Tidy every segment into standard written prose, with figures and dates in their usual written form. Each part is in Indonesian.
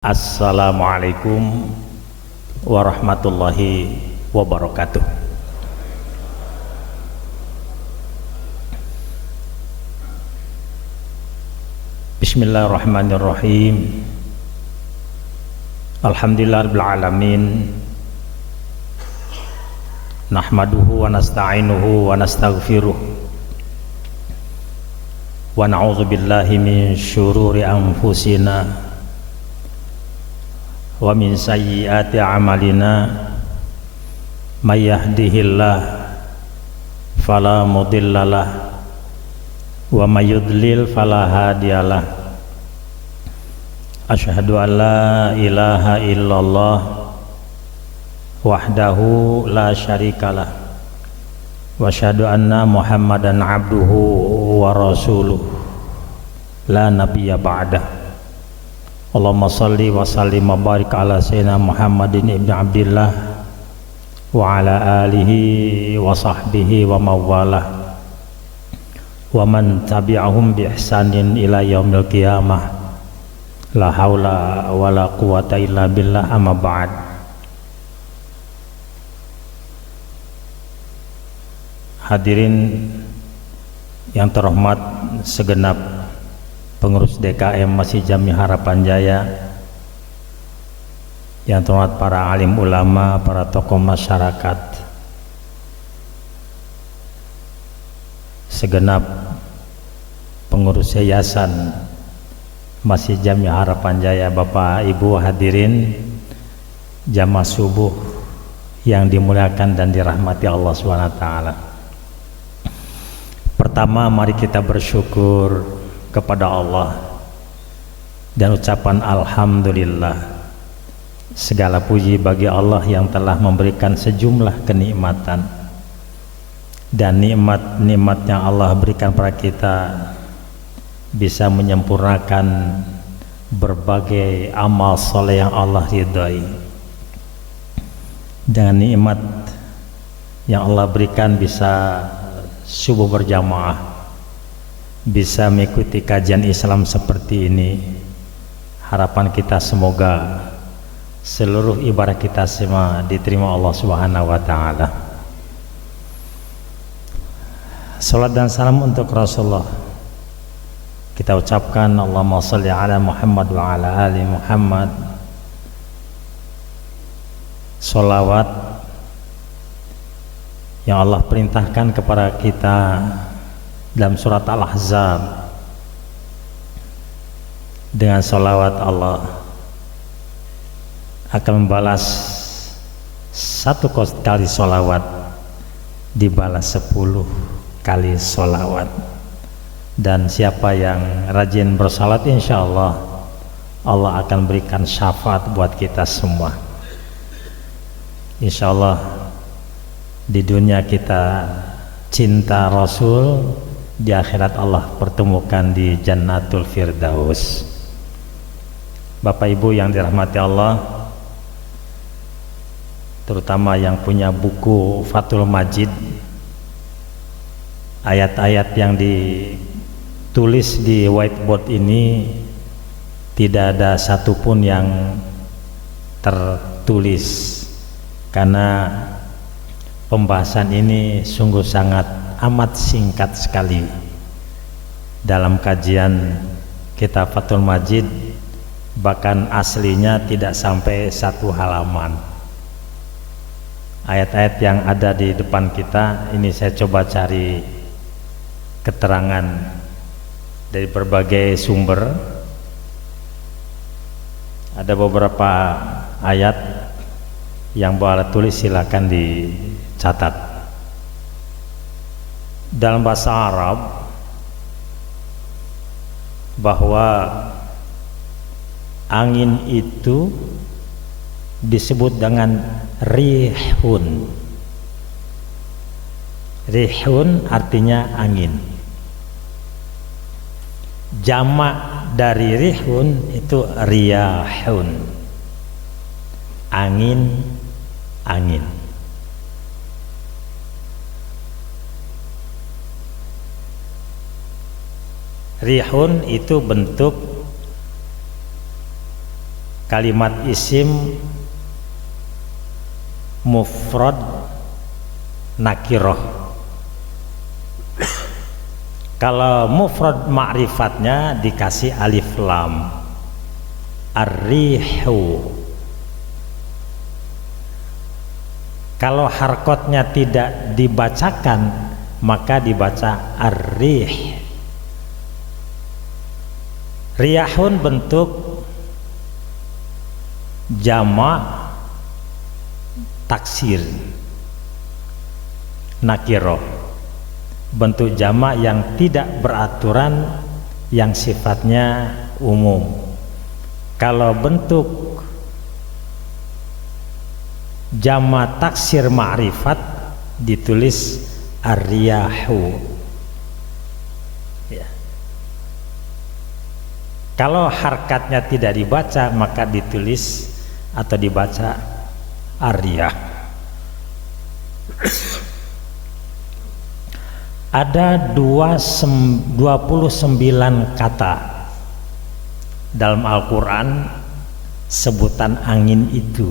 Assalamualaikum warahmatullahi wabarakatuh. Bismillahirrahmanirrahim. Alhamdulillahirabbil alamin. Nahmaduhu wa nasta'inuhu wa nastaghfiruh. Wa na'udzu billahi min syururi anfusina wa min sayyiati a'malina may yahdihillah fala mudhillalah wa may yudlil fala hadiyalah. Asyhadu an la ilaha illallah wahdahu la syarikalah wa asyhadu anna muhammadan abduhu wa rasuluh la nabiyya ba'dah. Allahumma salli wa sallim wa barik ala sayyidina Muhammadin ibn Abdillah wa ala alihi wa sahbihi wa mawalah wa man tabi'ahum bi ihsanin ila yaumil qiyamah. La haula wa la quwata illa billah, amma ba'd. Hadirin yang terhormat segenap pengurus DKM Masjid Jami Harapan Jaya, yang terhormat para alim ulama, para tokoh masyarakat, segenap pengurus yayasan Masjid Jami Harapan Jaya, Bapak Ibu hadirin jamaah subuh yang dimuliakan dan dirahmati Allah SWT. Pertama, mari kita bersyukur kepada Allah dan ucapan alhamdulillah. Segala puji bagi Allah yang telah memberikan sejumlah kenikmatan, dan nikmat-nikmat yang Allah berikan kepada kita bisa menyempurnakan berbagai amal soleh yang Allah ridhai. Dengan nikmat yang Allah berikan bisa subuh berjamaah, bisa mengikuti kajian Islam seperti ini. Harapan kita semoga seluruh ibadah kita semua diterima Allah Subhanahu wa taala. Salat dan salam untuk Rasulullah kita ucapkan, Allahumma shalli ala Muhammad wa ala ali Muhammad. Sholawat yang Allah perintahkan kepada kita dalam surat Al-Ahzab, dengan sholawat Allah akan membalas satu kali sholawat dibalas 10 kali sholawat. Dan siapa yang rajin bersalat, insya Allah Allah akan berikan syafaat buat kita semua. Insya Allah di dunia kita cinta Rasul, di akhirat Allah pertemukan di Jannatul Firdaus. Bapak Ibu yang dirahmati Allah, terutama yang punya buku Fathul Majid, ayat-ayat yang ditulis di whiteboard ini tidak ada satupun yang tertulis, karena pembahasan ini sungguh sangat amat singkat sekali. Dalam kajian kitab Fathul Majid bahkan aslinya tidak sampai 1 halaman. Ayat-ayat yang ada di depan kita ini saya coba cari keterangan dari berbagai sumber. Ada beberapa ayat yang boleh tulis, silakan dicatat. Dalam bahasa Arab bahwa angin itu disebut dengan rihun. Rihun artinya angin. Jamak dari rihun itu riyahun, angin. Rihun itu bentuk kalimat isim mufrad nakirah. Kalau mufrad ma'rifatnya dikasih alif lam. Ar-rihu. Kalau harkotnya tidak dibacakan maka dibaca ar-rih. Riyahun bentuk jamak taksir nakiro, bentuk jamak yang tidak beraturan, yang sifatnya umum. Kalau bentuk jamak taksir ma'rifat ditulis ar-riyahu. Ya. Kalau harkatnya tidak dibaca maka ditulis atau dibaca ar-riyah. Ada 29 kata dalam Al-Quran sebutan angin itu.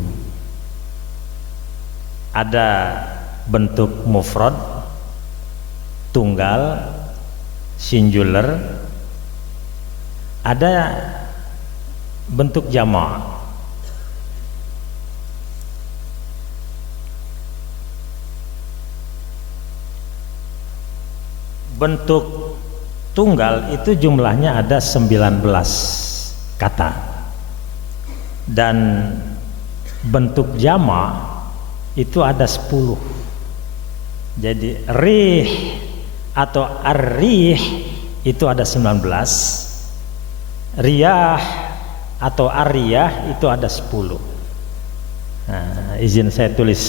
Ada bentuk mufrad, tunggal, singular, ada bentuk jamak. Bentuk tunggal itu jumlahnya ada 19 kata, dan bentuk jamak itu ada 10. Jadi rih atau ar-rih itu ada 19, riyah atau ar-riyah itu ada 10. Nah, izin saya tulis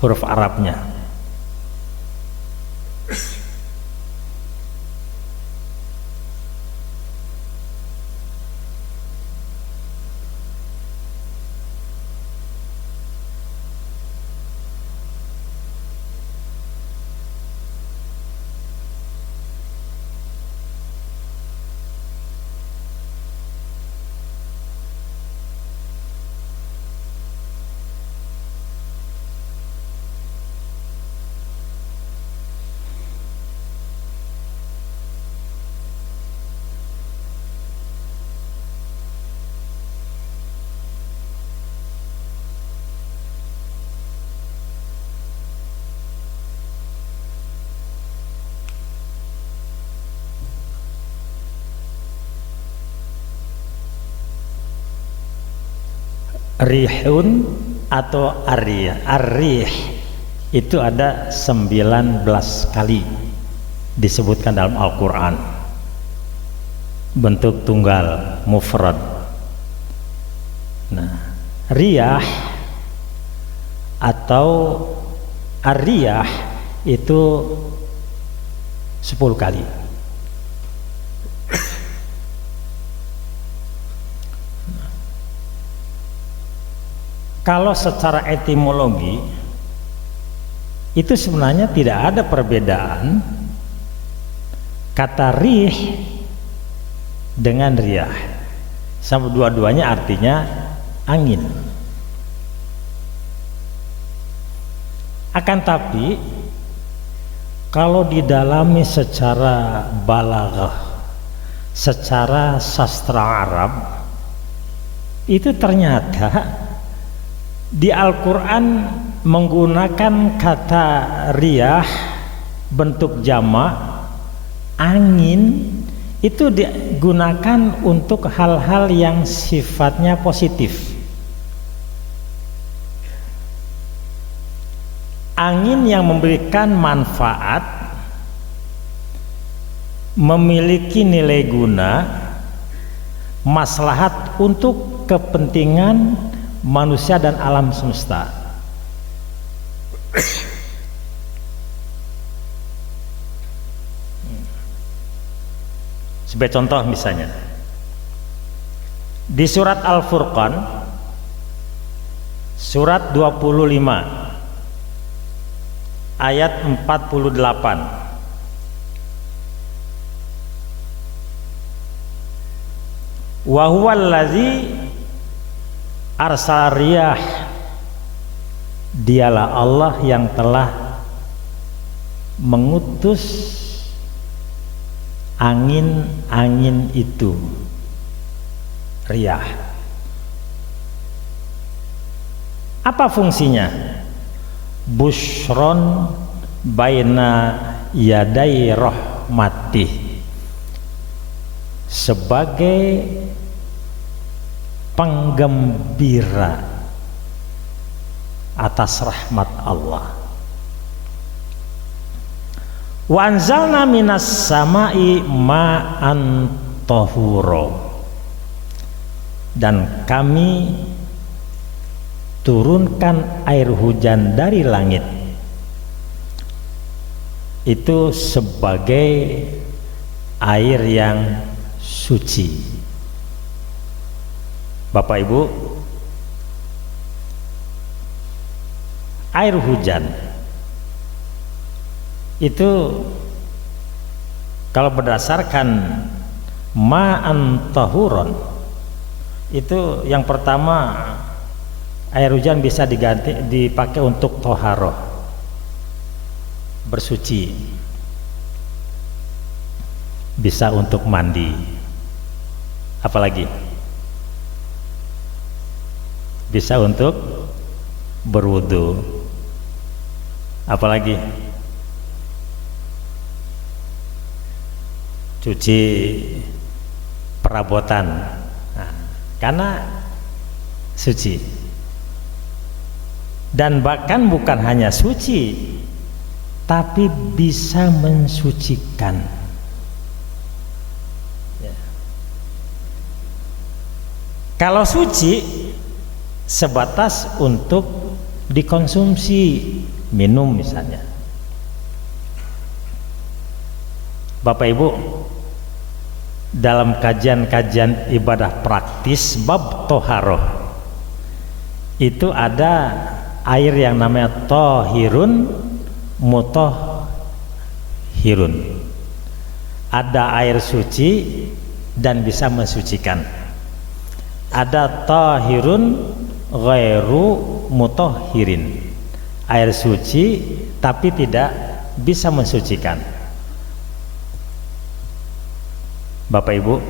huruf Arabnya. Rihun atau ar-rih. Ar-rih itu ada 19 kali disebutkan dalam Al-Quran. Bentuk tunggal, mufrad. Nah, riyah atau ar-riyah itu 10 kali. Kalau secara etimologi itu sebenarnya tidak ada perbedaan kata rih dengan riyah. Sama dua-duanya artinya angin. Akan tapi kalau didalami secara balaghah, secara sastra Arab, itu ternyata di Al-Quran menggunakan kata riyah bentuk jamak angin itu digunakan untuk hal-hal yang sifatnya positif. Angin yang memberikan manfaat, memiliki nilai guna, maslahat untuk kepentingan manusia dan alam semesta. Sebagai contoh misalnya di surat Al-Furqan surat 25 ayat 48, wa huwallazi arsal riyah, dialah Allah yang telah mengutus angin-angin itu, riyah. Apa fungsinya? Busyron baina yadai rahmatih, sebagai penggembira atas rahmat Allah. Wa anzalna minas samai ma'an tahuro, dan kami turunkan air hujan dari langit itu sebagai air yang suci. Bapak Ibu, air hujan itu kalau berdasarkan ma'an tahuron, itu yang pertama, air hujan bisa dipakai untuk toharoh, bersuci, bisa untuk mandi, apalagi bisa untuk berwudu, apalagi cuci perabotan, nah, karena suci. Dan bahkan bukan hanya suci, tapi bisa mensucikan. Ya. Kalau suci sebatas untuk dikonsumsi, minum misalnya. Bapak Ibu, dalam kajian-kajian ibadah praktis bab toharoh itu ada air yang namanya tohirun mutohirun. Ada air suci dan bisa mensucikan. Ada tohirun ghairu mutohirin, air suci tapi tidak bisa mensucikan. Bapak Ibu,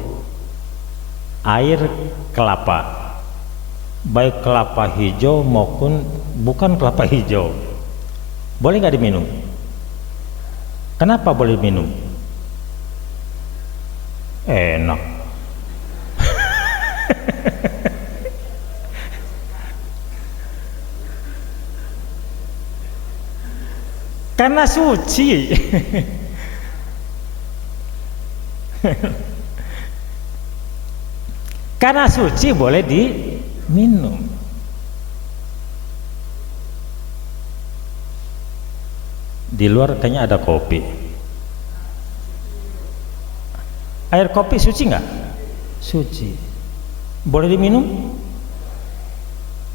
air kelapa, baik kelapa hijau maupun bukan kelapa hijau, boleh nggak diminum? Kenapa boleh minum? Enak. Karena suci. Karena suci boleh diminum. Di luar kayaknya ada kopi. Air kopi suci nggak? Suci. Boleh diminum?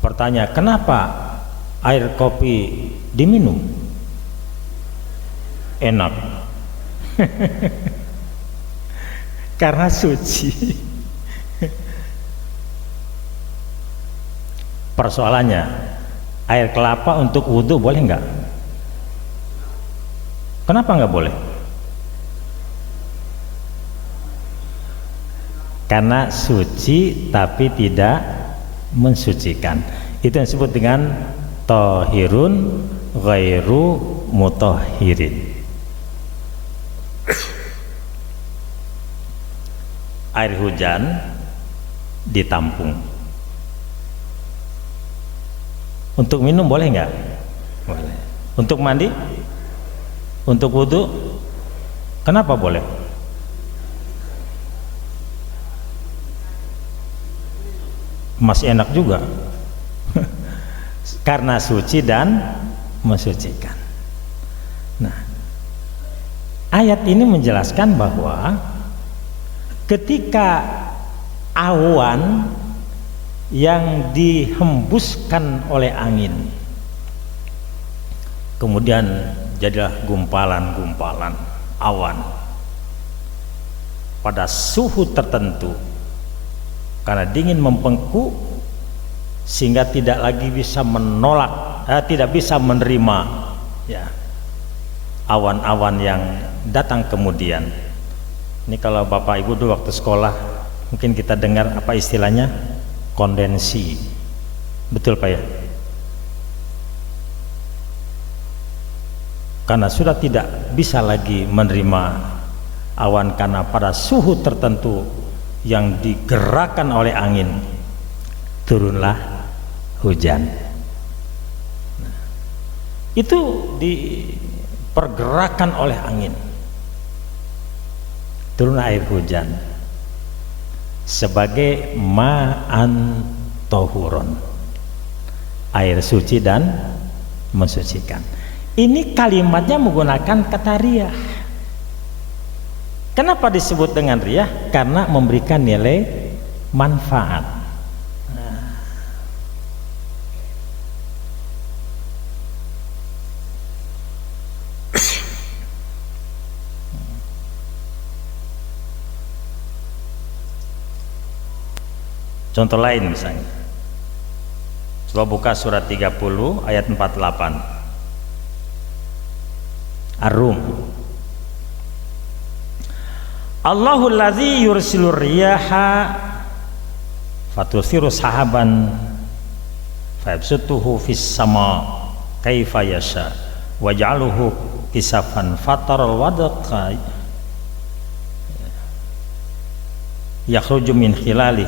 Pertanyaan, kenapa air kopi diminum? Enak. Karena suci. Persoalannya, air kelapa untuk wudhu boleh nggak? Kenapa nggak boleh? Karena suci tapi tidak mensucikan. Itu yang disebut dengan tohirun ghairu mutohirin. Air hujan ditampung. Untuk minum boleh nggak? Boleh. Untuk mandi? Untuk wudhu? Kenapa boleh? Masih enak juga. Karena suci dan mensucikan. Nah, ayat ini menjelaskan bahwa ketika awan yang dihembuskan oleh angin kemudian jadilah gumpalan-gumpalan awan pada suhu tertentu, karena dingin membengkuk sehingga tidak lagi bisa menolak, tidak bisa menerima ya awan-awan yang datang kemudian. Ini kalau Bapak Ibu dulu waktu sekolah mungkin kita dengar apa istilahnya, kondensi, betul Pak ya? Karena sudah tidak bisa lagi menerima awan karena pada suhu tertentu yang digerakkan oleh angin, turunlah hujan. Nah, itu dipergerakan oleh angin, turun air hujan sebagai ma'an tohuron, air suci dan mensucikan. Ini kalimatnya menggunakan kata riyah. Kenapa disebut dengan riyah? Karena memberikan nilai manfaat. Contoh lain misalnya, coba buka surat 30 ayat 48 Ar-Rum. Allahul ladzi yursilur riyaha fatusiru sahaban fayabsutuhu fis sama kaifa yasha waj'aluhu kisafan fataral wadqa yakhruju min khilali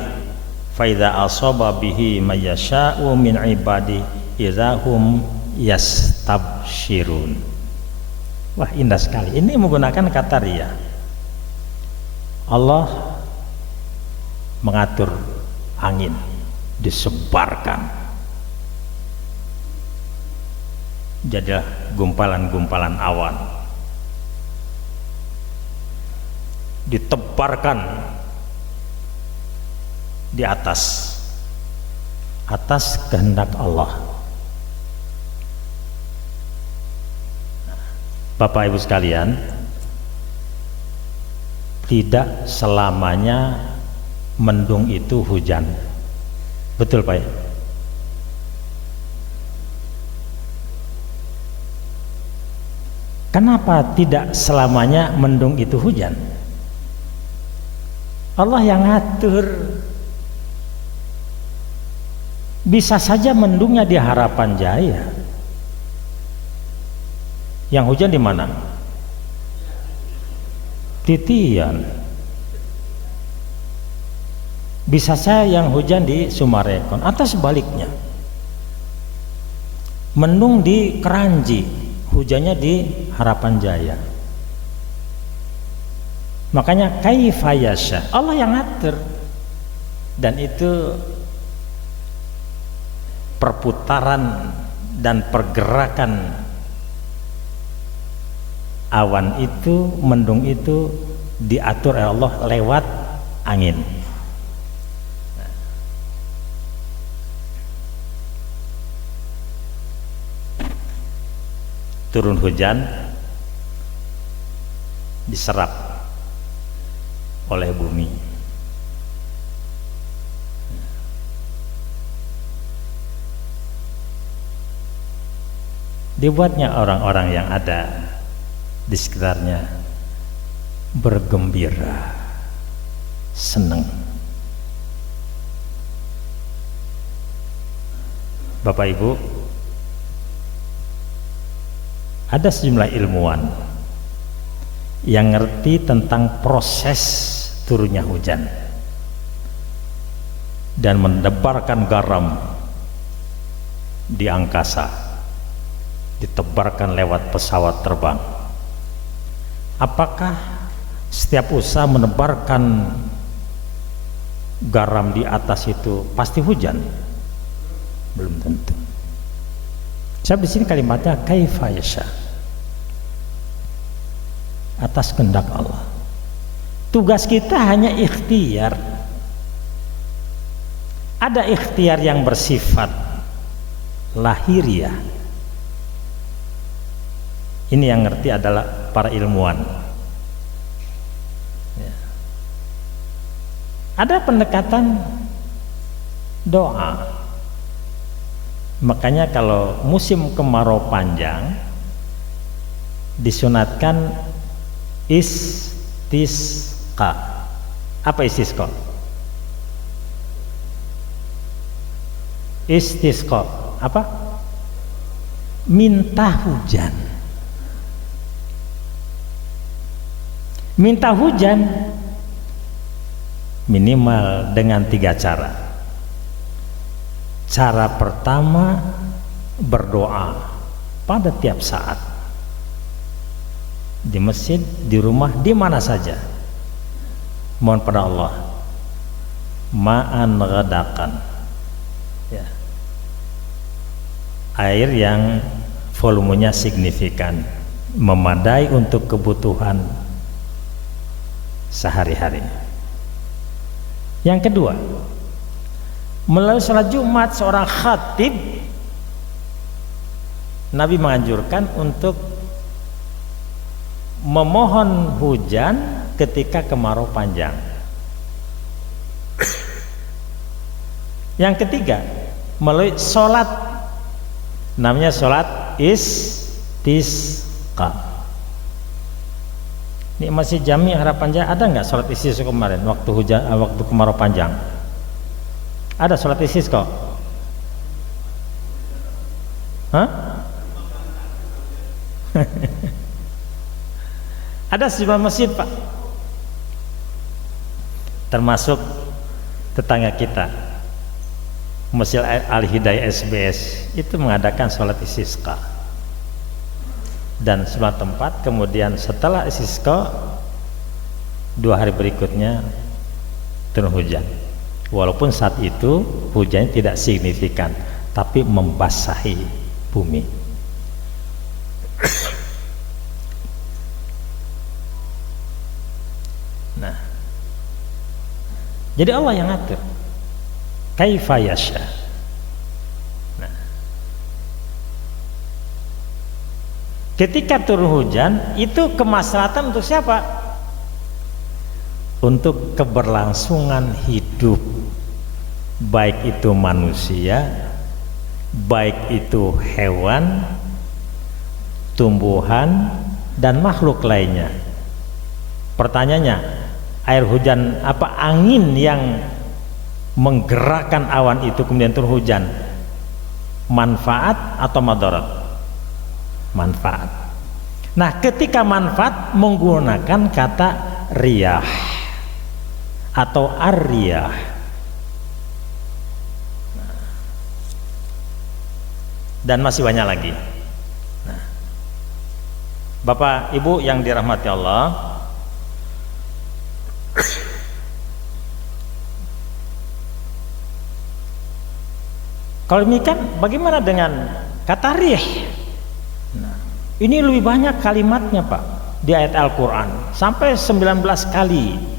fa idza asaba bihi may yasha'u min ibadi idzahum yastabsyirun. Wah, indah sekali. Ini menggunakan kata riyah. Allah mengatur angin, disebarkan, jadilah gumpalan-gumpalan awan, ditebarkan di atas kehendak Allah. Bapak Ibu sekalian, tidak selamanya mendung itu hujan, betul Pak ya? Kenapa tidak selamanya mendung itu hujan? Allah yang ngatur. Bisa saja mendungnya di Harapan Jaya. Yang hujan di mana? Titian. Bisa saja yang hujan di Sumarekon atau sebaliknya. Mendung di Keranji, hujannya di Harapan Jaya. Makanya kaifa yasha, Allah yang ngatur. Dan itu perputaran dan pergerakan awan itu, mendung itu diatur oleh Allah lewat angin. Turun hujan diserap oleh bumi. Dibuatnya orang-orang yang ada di sekitarnya bergembira, senang. Bapak Ibu, ada sejumlah ilmuwan yang ngerti tentang proses turunnya hujan dan mendebarkan garam di angkasa, ditebarkan lewat pesawat terbang. Apakah setiap usaha menebarkan garam di atas itu pasti hujan? Belum tentu. Sebab di sini kalimatnya kaifa yasha, atas kehendak Allah. Tugas kita hanya ikhtiar. Ada ikhtiar yang bersifat lahiriah. Ini yang ngerti adalah para ilmuwan. Ya. Ada pendekatan doa. Makanya kalau musim kemarau panjang disunatkan istisqa. Apa istisqa? Istisqa apa? Minta hujan. Minta hujan minimal dengan 3 cara. Cara pertama, berdoa pada tiap saat, di masjid, di rumah, di mana saja, mohon pada Allah ma'an ghadakan, ya, air yang volumenya signifikan, memadai untuk kebutuhan sehari-hari. Yang kedua, melalui sholat Jumat seorang khatib, Nabi menganjurkan untuk memohon hujan ketika kemarau panjang. Yang ketiga, melalui sholat, namanya sholat istisqa. Ini masih Jami Harapan Jaya ada nggak sholat istisqa kemarin waktu hujan, waktu kemarau panjang? Ada sholat istisqa? Hah? Ada sejumlah masjid, Pak, termasuk tetangga kita, Masjid Al-Hidayah SBS itu mengadakan sholat istisqa. Dan semua tempat kemudian setelah istisqa 2 hari berikutnya turun hujan. Walaupun saat itu hujannya tidak signifikan, tapi membasahi bumi. Nah, jadi Allah yang ngatur kaifa yasha. Nah, ketika turun hujan itu kemaslahatan untuk siapa? Untuk keberlangsungan hidup, baik itu manusia, baik itu hewan, tumbuhan, dan makhluk lainnya. Pertanyaannya, air hujan apa, angin yang menggerakkan awan itu kemudian turun hujan, manfaat atau madarat? Manfaat. Nah, ketika manfaat menggunakan kata riyah atau ar-riyah. Dan masih banyak lagi. Nah, Bapak Ibu yang dirahmati Allah, kalau demikian bagaimana dengan kata rih? Nah, ini lebih banyak kalimatnya, Pak, di ayat Al-Quran, sampai 19 kali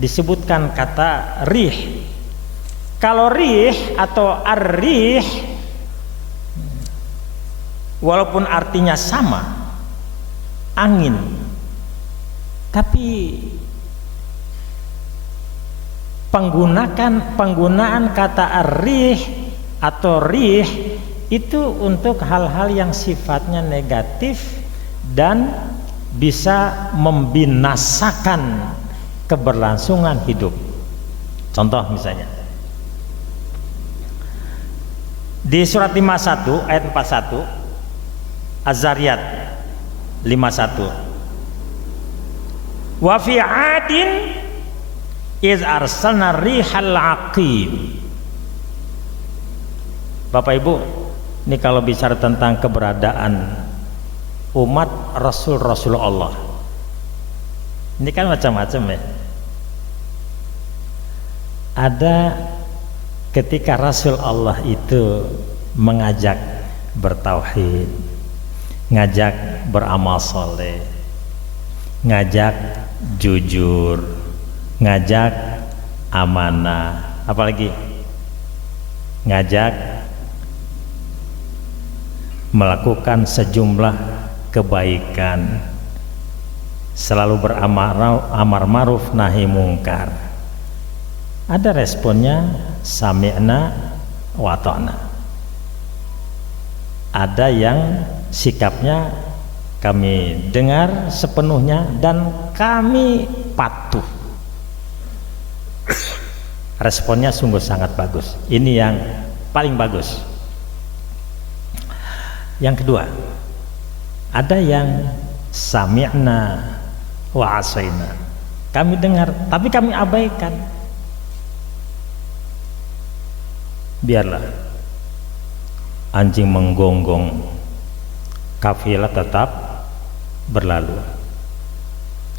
disebutkan kata rih. Kalau rih atau ar-rih, walaupun artinya sama, angin, tapi penggunaan kata ar-rih atau rih itu untuk hal-hal yang sifatnya negatif dan bisa membinasakan keberlangsungan hidup. Contoh misalnya di surat 51 ayat 41, Az-Zariyat 51, wa fi 'adin iz arsalna rihal aqim. Bapak Ibu, ini kalau bicara tentang keberadaan umat Rasul Allah, ini kan macam-macam ya. Ada ketika Rasul Allah itu mengajak bertauhid, ngajak beramal soleh, ngajak jujur, ngajak amanah, apalagi ngajak melakukan sejumlah kebaikan, selalu beramar ma'ruf nahi mungkar. Ada responnya, sami'na wa ta'na. ada yang sikapnya kami dengar sepenuhnya dan kami patuh. Responnya sungguh sangat bagus. Ini yang paling bagus. Yang kedua, ada yang sami'na wa asaina. Kami dengar tapi kami abaikan. Biarlah anjing menggonggong, kafilah tetap berlalu.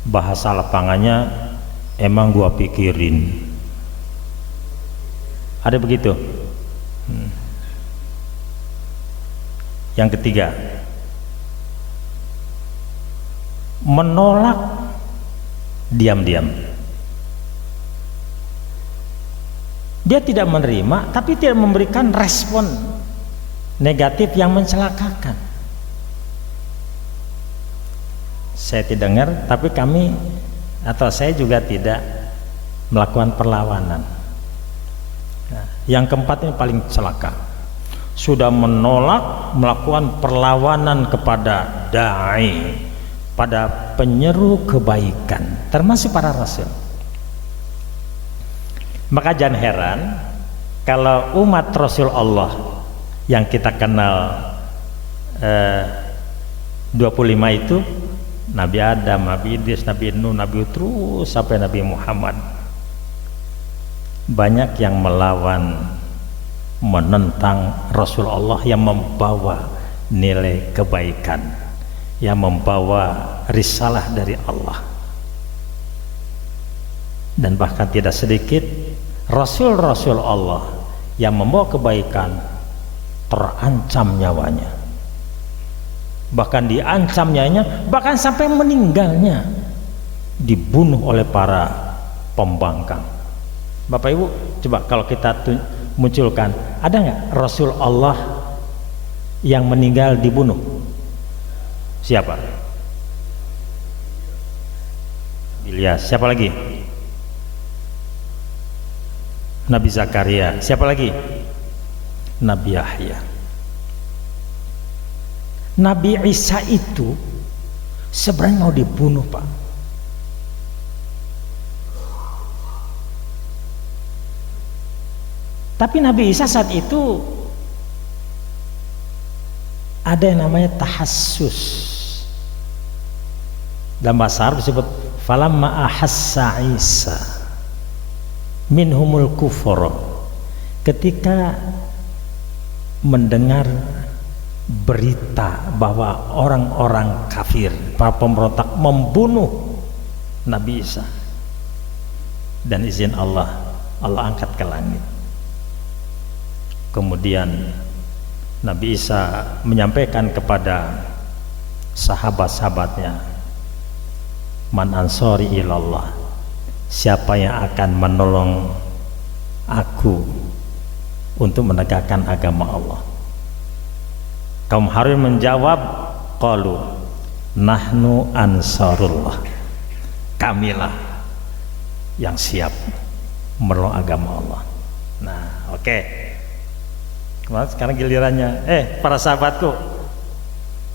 Bahasa lapangannya, emang gua pikirin. Ada begitu. Yang ketiga, menolak diam-diam. Dia tidak menerima tapi tidak memberikan respon negatif yang mencelakakan. Saya tidak dengar tapi kami atau saya juga tidak melakukan perlawanan. Nah, yang keempat ini paling celaka. Sudah menolak melakukan perlawanan kepada dai, pada penyeru kebaikan, termasuk para rasul. Maka jangan heran kalau umat Rasul Allah yang kita kenal 25 itu, Nabi Adam, Nabi Idris, Nabi Nuh, Nabi terus sampai Nabi Muhammad, banyak yang melawan, menentang Rasul Allah yang membawa nilai kebaikan, yang membawa risalah dari Allah. Dan bahkan tidak sedikit Rasul-Rasul Allah yang membawa kebaikan terancam nyawanya, bahkan diancam nyawanya, bahkan sampai meninggalnya, dibunuh oleh para pembangkang. Bapak Ibu, coba kalau kita munculkan, ada nggak Rasul Allah yang meninggal dibunuh? Siapa? Ilyas. Siapa lagi? Nabi Zakaria. Siapa lagi? Nabi Yahya. Nabi Isa itu sebenarnya mau dibunuh, Pak. Tapi Nabi Isa saat itu ada yang namanya tahassus. Dalam bahasa Arab disebut falamma ahassa Isa minhumul kufur. Ketika mendengar berita bahwa orang-orang kafir, para pemberontak membunuh Nabi Isa, dan izin Allah, Allah angkat ke langit. Kemudian Nabi Isa menyampaikan kepada sahabat-sahabatnya, man ansori ilallah, siapa yang akan menolong aku untuk menegakkan agama Allah? Kaum Harun menjawab, qalu nahnu ansarullah, kamilah yang siap menolong agama Allah. Nah, oke. Sekarang gilirannya, para sahabatku,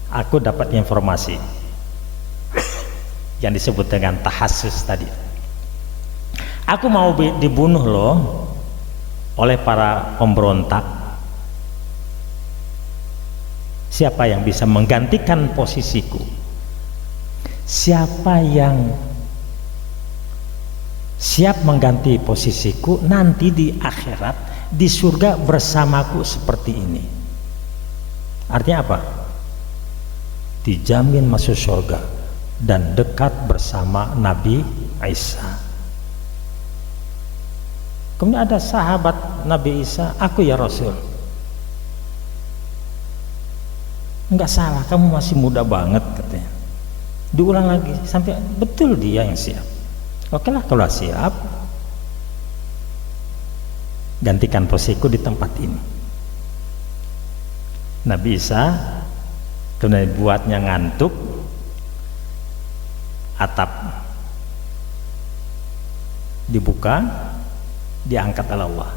aku dapat informasi yang disebut dengan tahassus tadi. Aku mau dibunuh loh oleh para pemberontak. Siapa yang bisa menggantikan posisiku? Siapa yang siap mengganti posisiku nanti di akhirat, di surga bersamaku seperti ini? Artinya apa? Dijamin masuk surga dan dekat bersama Nabi Isa. Kemudian ada sahabat Nabi Isa, aku ya Rasul. Enggak salah, kamu masih muda banget katanya. Diulang lagi sampai betul dia yang siap. Oke lah, kalau siap, gantikan posisiku di tempat ini. Nabi Isa kemudian buatnya ngantuk, atap dibuka, diangkat oleh Allah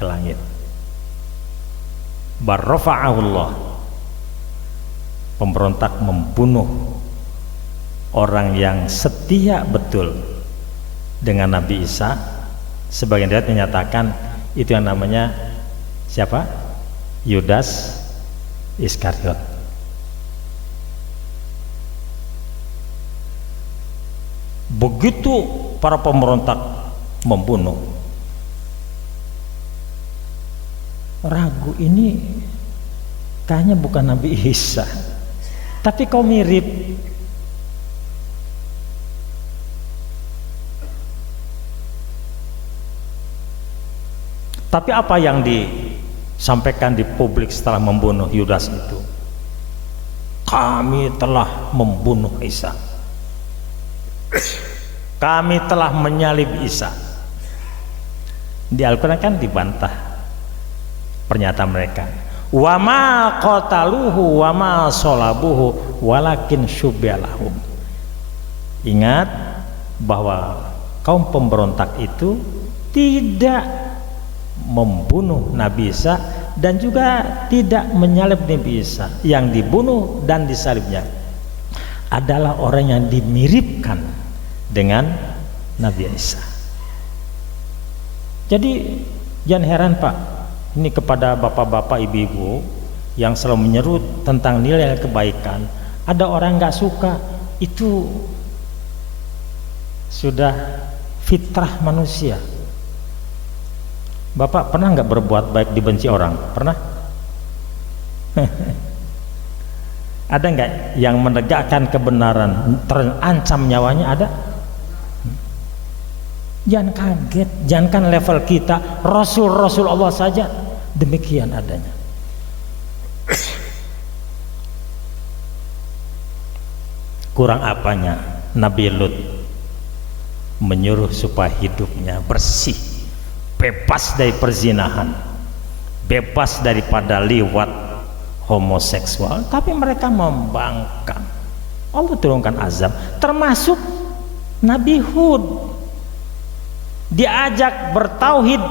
ke langit. Barrafa'ahullah, pemberontak membunuh orang yang setia betul dengan Nabi Isa. Sebagian riwayat menyatakan itu yang namanya siapa? Yudas Iskariot. Begitu para pemberontak membunuh, ragu ini kayaknya bukan Nabi Isa, tapi kau mirip. Tapi apa yang disampaikan di publik setelah membunuh Yudas itu? Kami telah membunuh Isa. Kami telah menyalib Isa. Di Al-Quran kan dibantah pernyataan mereka. Wa ma qataluhu wa ma salabuhu walakin syubbihalahum. Ingat bahwa kaum pemberontak itu tidak membunuh Nabi Isa dan juga tidak menyalib Nabi Isa. Yang dibunuh dan disalibnya adalah orang yang dimiripkan dengan Nabi Isa. Jadi jangan heran Pak, ini kepada bapak-bapak ibu-ibu yang selalu menyeru tentang nilai kebaikan. Ada orang nggak suka, itu sudah fitrah manusia. Bapak pernah nggak berbuat baik dibenci orang? Pernah? Ada nggak yang menegakkan kebenaran terancam nyawanya? Ada? Jangan kaget, jangankan level kita, Rasul Allah saja demikian adanya. Kurang apanya Nabi Lut menyuruh supaya hidupnya bersih, bebas dari perzinahan, bebas daripada liwat homoseksual, tapi mereka membangkang. Allah turunkan azab, termasuk Nabi Hud diajak bertauhid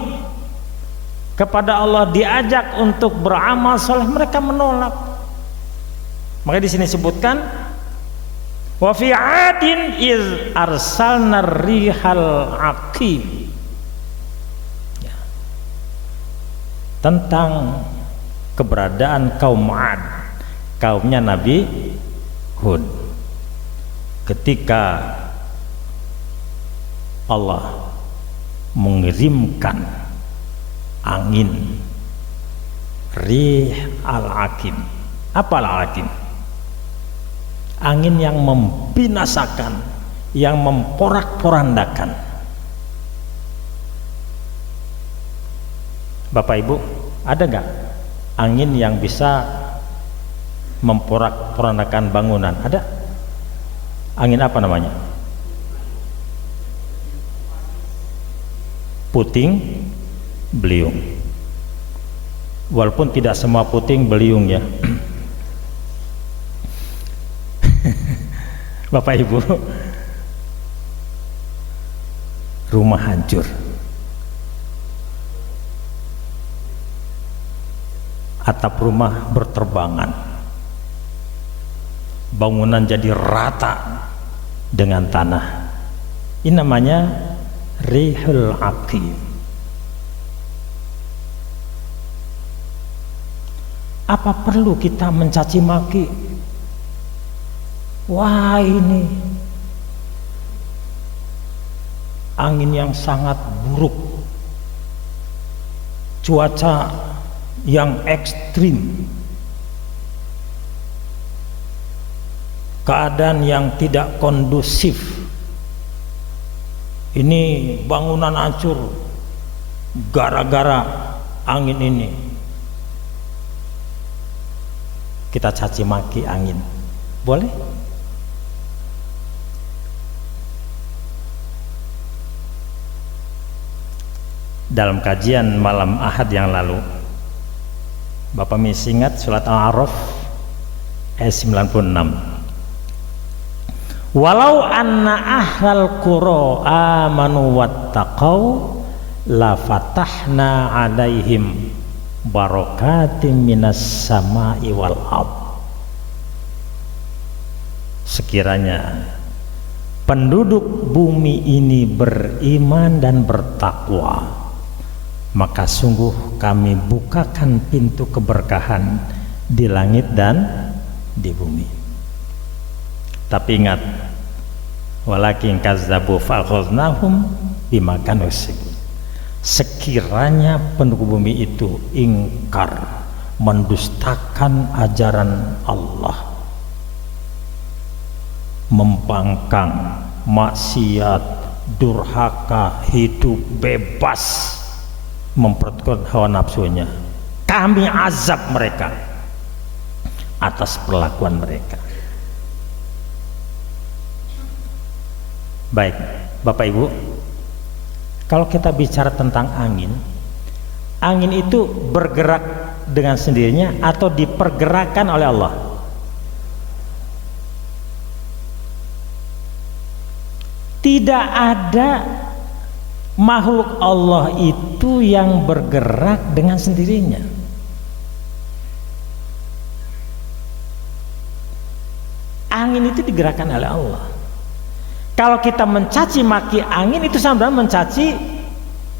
kepada Allah, diajak untuk beramal saleh, mereka menolak. Maka di sini disebutkan wa fi 'adin iz arsalna rihal aqim. Tentang keberadaan kaum 'Ad, kaumnya Nabi Hud, ketika Allah mengirimkan angin rih al-aqim. Apa al-aqim? Angin yang membinasakan, yang memporak-porandakan. Bapak Ibu, ada nggak angin yang bisa memporak-porandakan bangunan? Ada? Angin apa namanya? Puting beliung. Walaupun tidak semua puting beliung ya. Bapak Ibu, rumah hancur, atap rumah berterbangan, bangunan jadi rata dengan tanah. Ini namanya rihul aqim. Apa perlu kita mencaci maki? Wah, ini angin yang sangat buruk, cuaca yang ekstrim, keadaan yang tidak kondusif. Ini bangunan hancur gara-gara angin ini. Kita caci maki angin, boleh? Dalam kajian malam Ahad yang lalu, Bapak masih ingat surat Al-A'raf ayat 96. Walau anna ahlal qura amanu wattaqau la fatahna alaihim barakatim minas sama'i wal ard. sekiranya penduduk bumi ini beriman dan bertakwa, maka sungguh kami bukakan pintu keberkahan di langit dan di bumi. Tapi ingat, walakin kazzabu fa'akhaznahum bima kanu yaksibun. Sekiranya penduduk bumi itu ingkar, mendustakan ajaran Allah, membangkang, maksiat, durhaka, hidup bebas, mempertukarkan hawa nafsunya, kami azab mereka atas perlakuan mereka. Baik, Bapak Ibu, kalau kita bicara tentang angin, angin itu bergerak dengan sendirinya atau dipergerakkan oleh Allah? Tidak ada makhluk Allah itu yang bergerak dengan sendirinya. Angin itu digerakkan oleh Allah. Kalau kita mencaci maki angin, itu sama dengan mencaci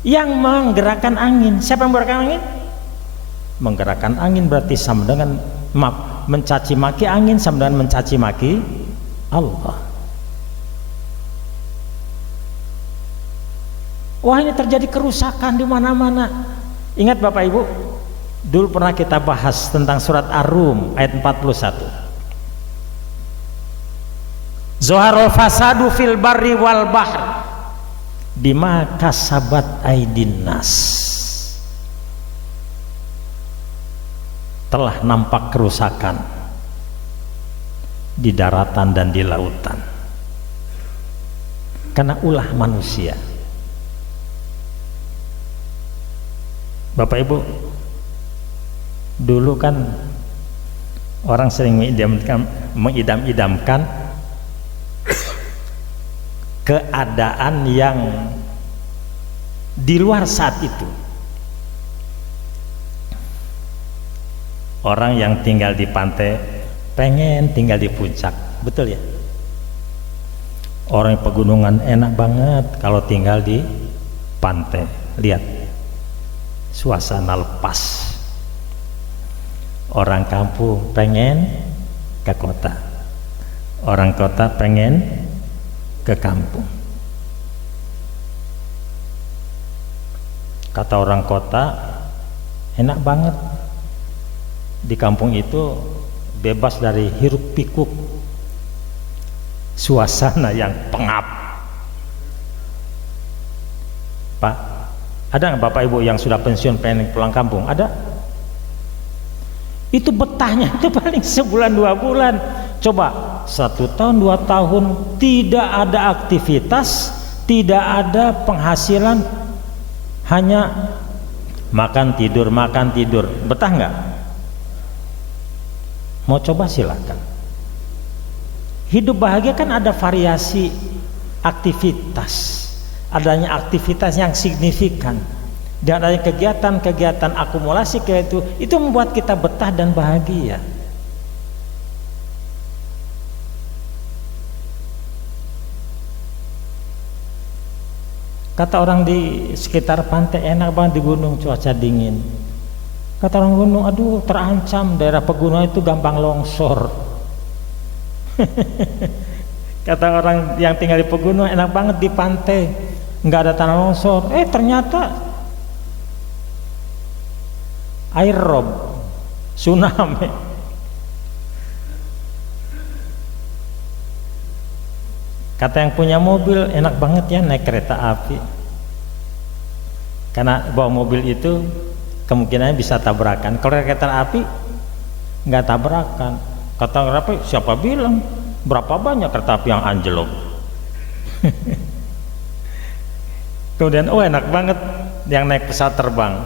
yang menggerakkan angin. Siapa yang menggerakkan angin? Menggerakkan angin berarti sama dengan, maaf, mencaci maki angin sama dengan mencaci maki Allah. Wah, ini terjadi kerusakan di mana-mana. Ingat Bapak Ibu, dulu pernah kita bahas tentang surat Ar-Rum ayat 41. Zoharul fasadu fil barri wal bahr bima kasabat aydin nas. Telah nampak kerusakan di daratan dan di lautan karena ulah manusia. Bapak Ibu, dulu kan orang sering mengidam-idamkan keadaan yang di luar saat itu. Orang yang tinggal di pantai pengen tinggal di puncak, betul ya? Orang pegunungan enak banget kalau tinggal di pantai. Lihat suasana lepas. Orang kampung pengen ke kota, orang kota pengen ke kampung. Kata orang kota, enak banget di kampung itu, bebas dari hiruk pikuk, suasana yang pengap. Pak, ada nggak Bapak Ibu yang sudah pensiun pengen pulang kampung? Ada? Itu betahnya itu paling sebulan 2 bulan. Coba 1 tahun 2 tahun tidak ada aktivitas, tidak ada penghasilan, hanya makan tidur, betah nggak? Mau coba silakan. Hidup bahagia kan ada variasi aktivitas, adanya aktivitas yang signifikan, dan adanya kegiatan-kegiatan akumulasi itu membuat kita betah dan bahagia. Kata orang di sekitar pantai, enak banget di gunung, cuaca dingin. Kata orang gunung, aduh terancam, daerah pegunungan itu gampang longsor. Kata orang yang tinggal di pegunungan, enak banget di pantai, nggak ada tanah longsor. Ternyata air rob, tsunami. Kata yang punya mobil, enak banget ya naik kereta api, karena bawa mobil itu kemungkinannya bisa tabrakan. Kalau kereta api nggak tabrakan. Kata orang, siapa bilang? Berapa banyak kereta api yang anjlok? Kemudian, enak banget yang naik pesawat terbang.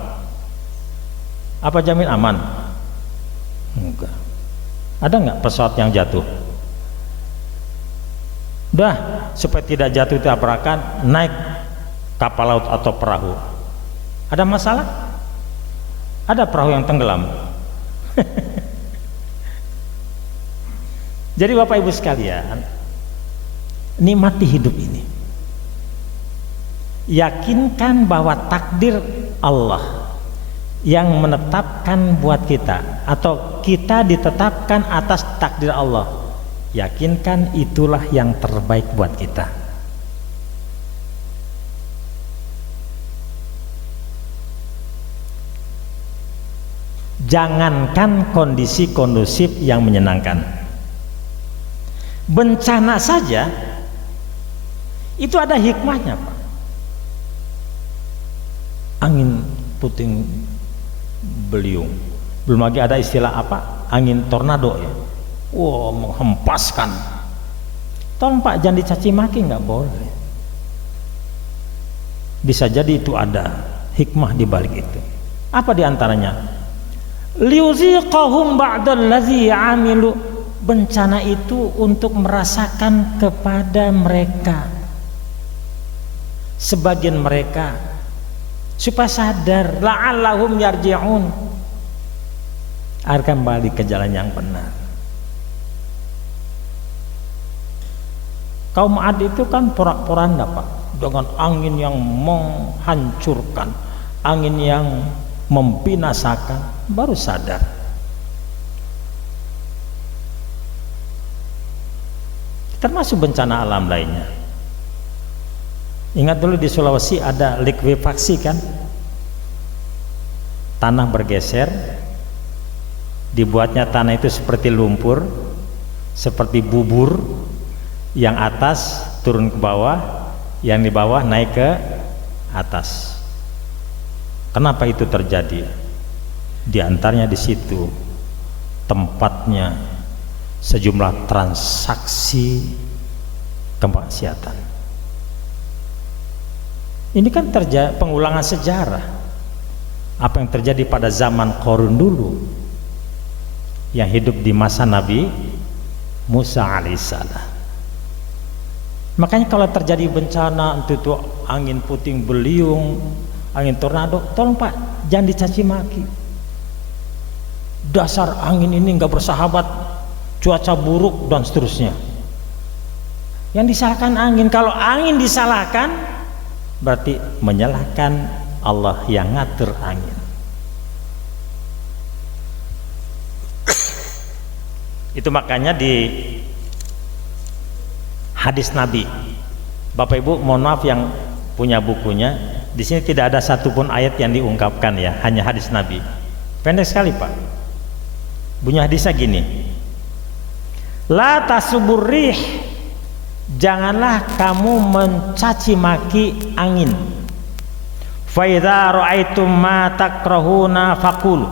Apa jamin aman? Enggak. Ada nggak pesawat yang jatuh? Udah, supaya tidak jatuh tabrakan, naik kapal laut atau perahu. Ada masalah? Ada perahu yang tenggelam. Jadi Bapak Ibu sekalian, nikmati hidup ini. Yakinkan bahwa takdir Allah yang menetapkan buat kita, atau kita ditetapkan atas takdir Allah. Yakinkan itulah yang terbaik buat kita. Jangankan kondisi kondusif yang menyenangkan, bencana saja itu ada hikmahnya, Pak. Angin puting beliung, belum lagi ada istilah apa, angin tornado ya. Wow, menghempaskan. Tolong Pak, jangan dicaci maki, nggak boleh. Bisa jadi itu ada hikmah di balik itu. Apa diantaranya? Liuziqahum ba'dallazi amilu. Bencana itu untuk merasakan kepada mereka, sebagian mereka, supaya sadar, la'allahum yarji'un, agar kembali ke jalan yang benar. Kaum Ad itu kan porak-poranda, Pak, dengan angin yang menghancurkan, angin yang membinasakan, baru sadar. Termasuk bencana alam lainnya. Ingat dulu di Sulawesi ada likuifaksi kan, tanah bergeser, dibuatnya tanah itu seperti lumpur, seperti bubur, yang atas turun ke bawah, yang di bawah naik ke atas. Kenapa itu terjadi? Di antaranya di situ tempatnya sejumlah transaksi kemaksiatan. Ini kan terjadi pengulangan sejarah apa yang terjadi pada zaman Qarun dulu, yang hidup di masa Nabi Musa alaihissalam. Makanya kalau terjadi bencana, itu angin puting beliung, angin tornado, tolong Pak, jangan dicaci maki. Dasar angin ini nggak bersahabat, cuaca buruk dan seterusnya. Yang disalahkan angin. Kalau angin disalahkan, berarti menyalahkan Allah yang ngatur angin. Itu makanya di hadis Nabi, Bapak Ibu mohon maaf yang punya bukunya, di sini tidak ada satupun ayat yang diungkapkan ya, hanya hadis Nabi. Pendek sekali Pak. Bunyi hadisnya gini, la tasuburrih, janganlah kamu mencaci maki angin. Fa idza ra'aitum ma takrahuna faqulu,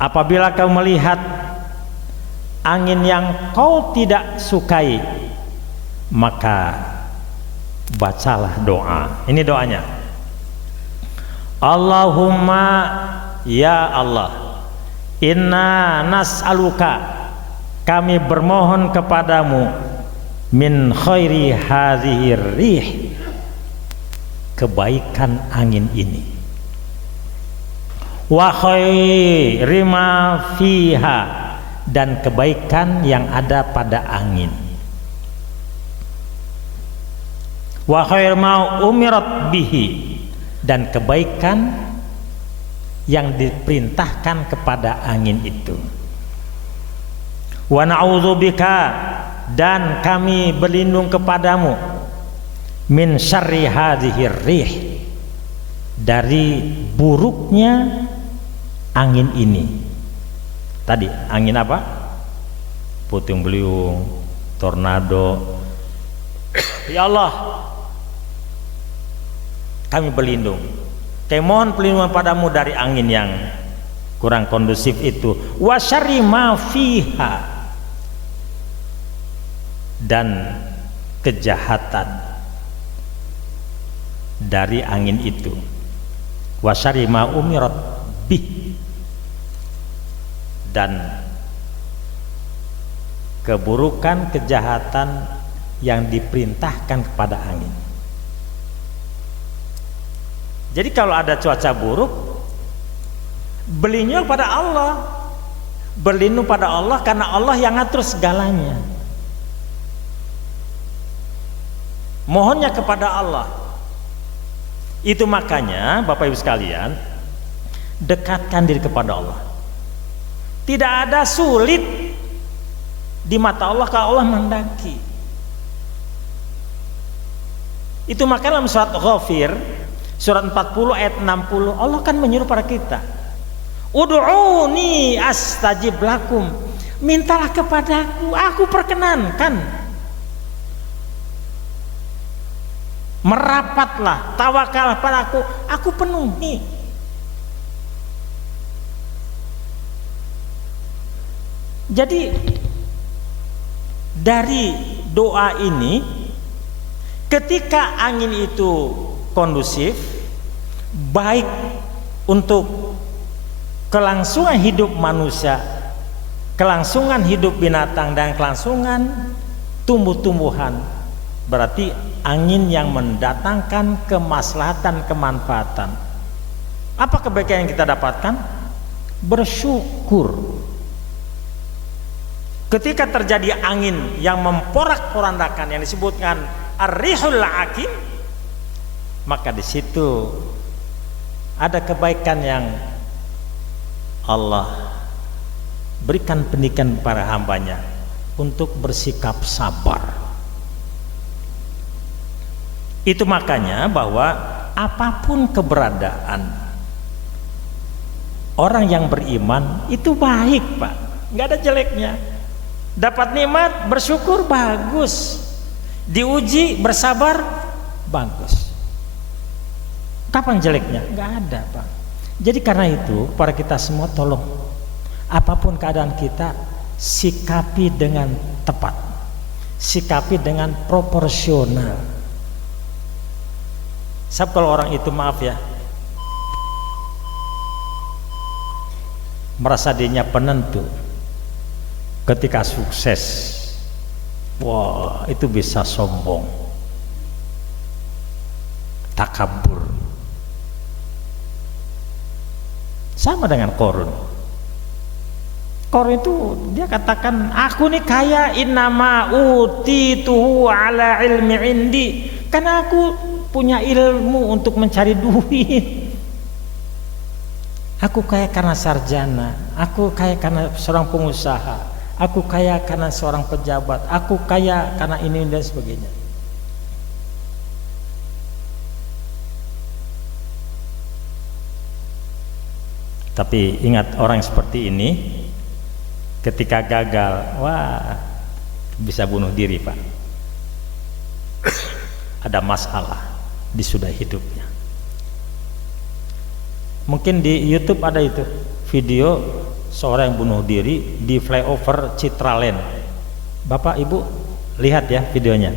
apabila kamu melihat angin yang kau tidak sukai, maka bacalah doa. Ini doanya, Allahumma ya Allah, inna nas'aluka, kami bermohon kepadamu, min khairi hadhihi rih, kebaikan angin ini, wa khairi ma fiha, dan kebaikan yang ada pada angin, wa khair ma umirat bihi, dan kebaikan yang diperintahkan kepada angin itu, wa na'udzubika, dan kami berlindung kepadamu, min syarri hadhihi rih, dari buruknya angin ini. Tadi angin apa? Puting beliung, tornado. Ya Allah, kami berlindung, kami mohon perlindungan padamu dari angin yang kurang kondusif itu, wa syarri ma fiha, dan kejahatan dari angin itu, wa syarri ma umirat bih, dan keburukan kejahatan yang diperintahkan kepada angin. Jadi kalau ada cuaca buruk, berlindung pada Allah, Berlindung pada Allah karena Allah yang ngatur segalanya. Mohonnya kepada Allah. Itu makanya Bapak Ibu sekalian, dekatkan diri kepada Allah. Tidak ada sulit di mata Allah kalau Allah menghendaki. Itu makanya dalam surat Ghafir surat 40 ayat 60 Allah kan menyuruh pada kita, ud'uni astajib lakum, mintalah kepadaku, aku perkenankan. Merapatlah, tawakallah padaku, aku penuhi. Jadi dari doa ini, ketika angin itu kondusif, baik untuk kelangsungan hidup manusia, kelangsungan hidup binatang, dan kelangsungan tumbuh-tumbuhan, berarti angin yang mendatangkan kemaslahatan, kemanfaatan. Apa kebaikan yang kita dapatkan? Bersyukur. Ketika terjadi angin yang memporak-porandakan yang disebutkan ar-rihul aqim, maka di situ ada kebaikan yang Allah berikan pendidikan para hambanya untuk bersikap sabar. Itu makanya bahwa apapun keberadaan orang yang beriman itu baik, Pak, nggak ada jeleknya. Dapat nikmat bersyukur, bagus. Diuji bersabar, bagus. Kapan jeleknya? Nggak ada, Pak. Jadi karena itu para kita semua tolong, apapun keadaan kita, sikapi dengan tepat, sikapi dengan proporsional. Sebab kalau orang itu, maaf ya, merasa dirinya penentu, ketika sukses, wah, itu bisa sombong, takabur. Sama dengan Qarun. Qarun itu dia katakan, aku nih kaya, innama utituhu ala ilmi indi, karena aku punya ilmu untuk mencari duit. Aku kaya karena sarjana, aku kaya karena seorang pengusaha, aku kaya karena seorang pejabat, aku kaya karena ini dan sebagainya. Tapi ingat, orang seperti ini ketika gagal, wah, bisa bunuh diri, Pak. Ada masalah di sudah hidupnya. Mungkin di YouTube ada itu video seorang yang bunuh diri di flyover Citraland. Bapak Ibu lihat ya videonya.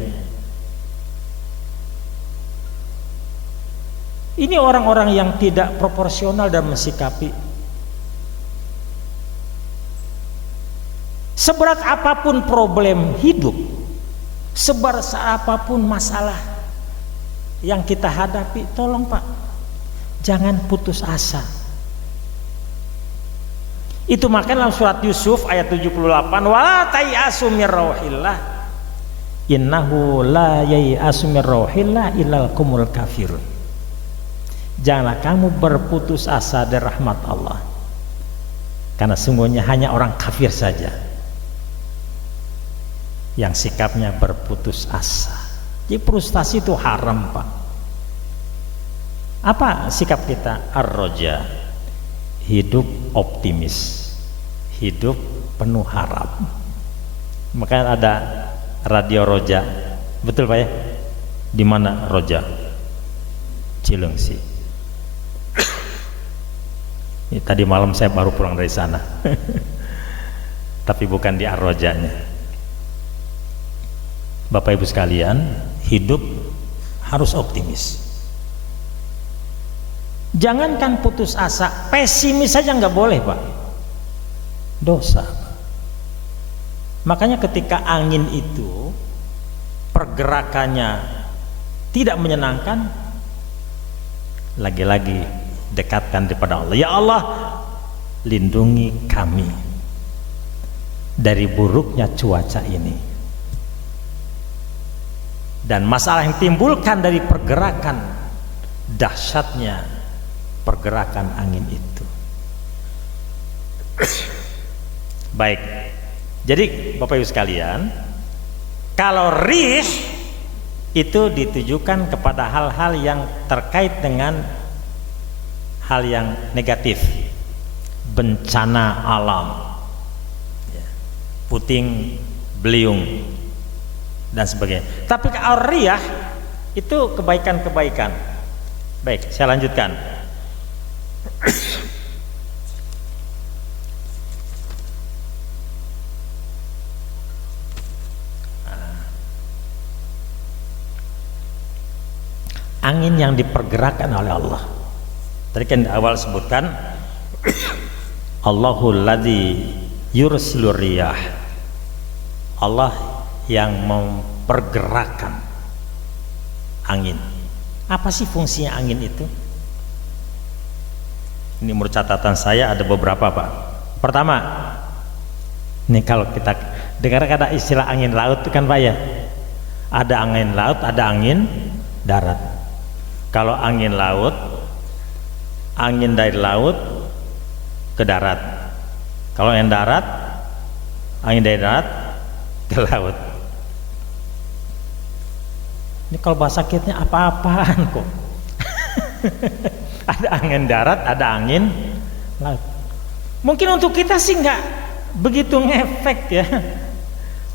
Ini orang-orang yang tidak proporsional dalam mensikapi. Seberat apapun problem hidup, seberat apapun masalah yang kita hadapi, tolong Pak, jangan putus asa. Itu makanya dalam surat Yusuf ayat 78, wala tayasu mir rauhillah innahu la yayasu mir rauhillah illal qumul kafirun. Janganlah kamu berputus asa dari rahmat Allah, karena sungguhnya hanya orang kafir saja yang sikapnya berputus asa. Jadi frustasi itu haram, Pak. Apa sikap kita? Ar-roja, hidup optimis, hidup penuh harap. Makanya ada radio Roja, betul Pak ya? Di mana Roja? Cilengsi. Tadi malam saya baru pulang dari sana. Tapi bukan di Ar-Rojanya. Bapak Ibu sekalian, hidup harus optimis. Jangankan putus asa, pesimis saja nggak boleh, Pak. Dosa. Makanya ketika angin itu pergerakannya tidak menyenangkan, lagi-lagi dekatkan kepada Allah. Ya Allah, lindungi kami dari buruknya cuaca ini. Dan masalah yang timbulkan dari pergerakan, dahsyatnya pergerakan angin itu. Baik, jadi Bapak Ibu sekalian, kalau rih itu ditujukan kepada hal-hal yang terkait dengan hal yang negatif, bencana alam, puting beliung dan sebagainya. Tapi kalau riyah itu kebaikan-kebaikan. Baik, saya lanjutkan. Angin yang dipergerakkan oleh Allah. Tadi kan di awal sebutkan Allahul ladzi yursilur riyah. Allah yang mempergerakan angin. Apa sih fungsinya angin itu? Ini menurut catatan saya ada beberapa, Pak. Pertama, ini kalau kita dengar ada istilah angin laut itu kan, Pak ya. Ada angin laut, ada angin darat. Kalau angin laut, angin dari laut ke darat. Kalau yang darat, angin dari darat ke laut. Ini kalau bahasa kitnya apa-apaan kok. Ada angin darat, ada angin laut. Mungkin untuk kita sih nggak begitu ngefek ya.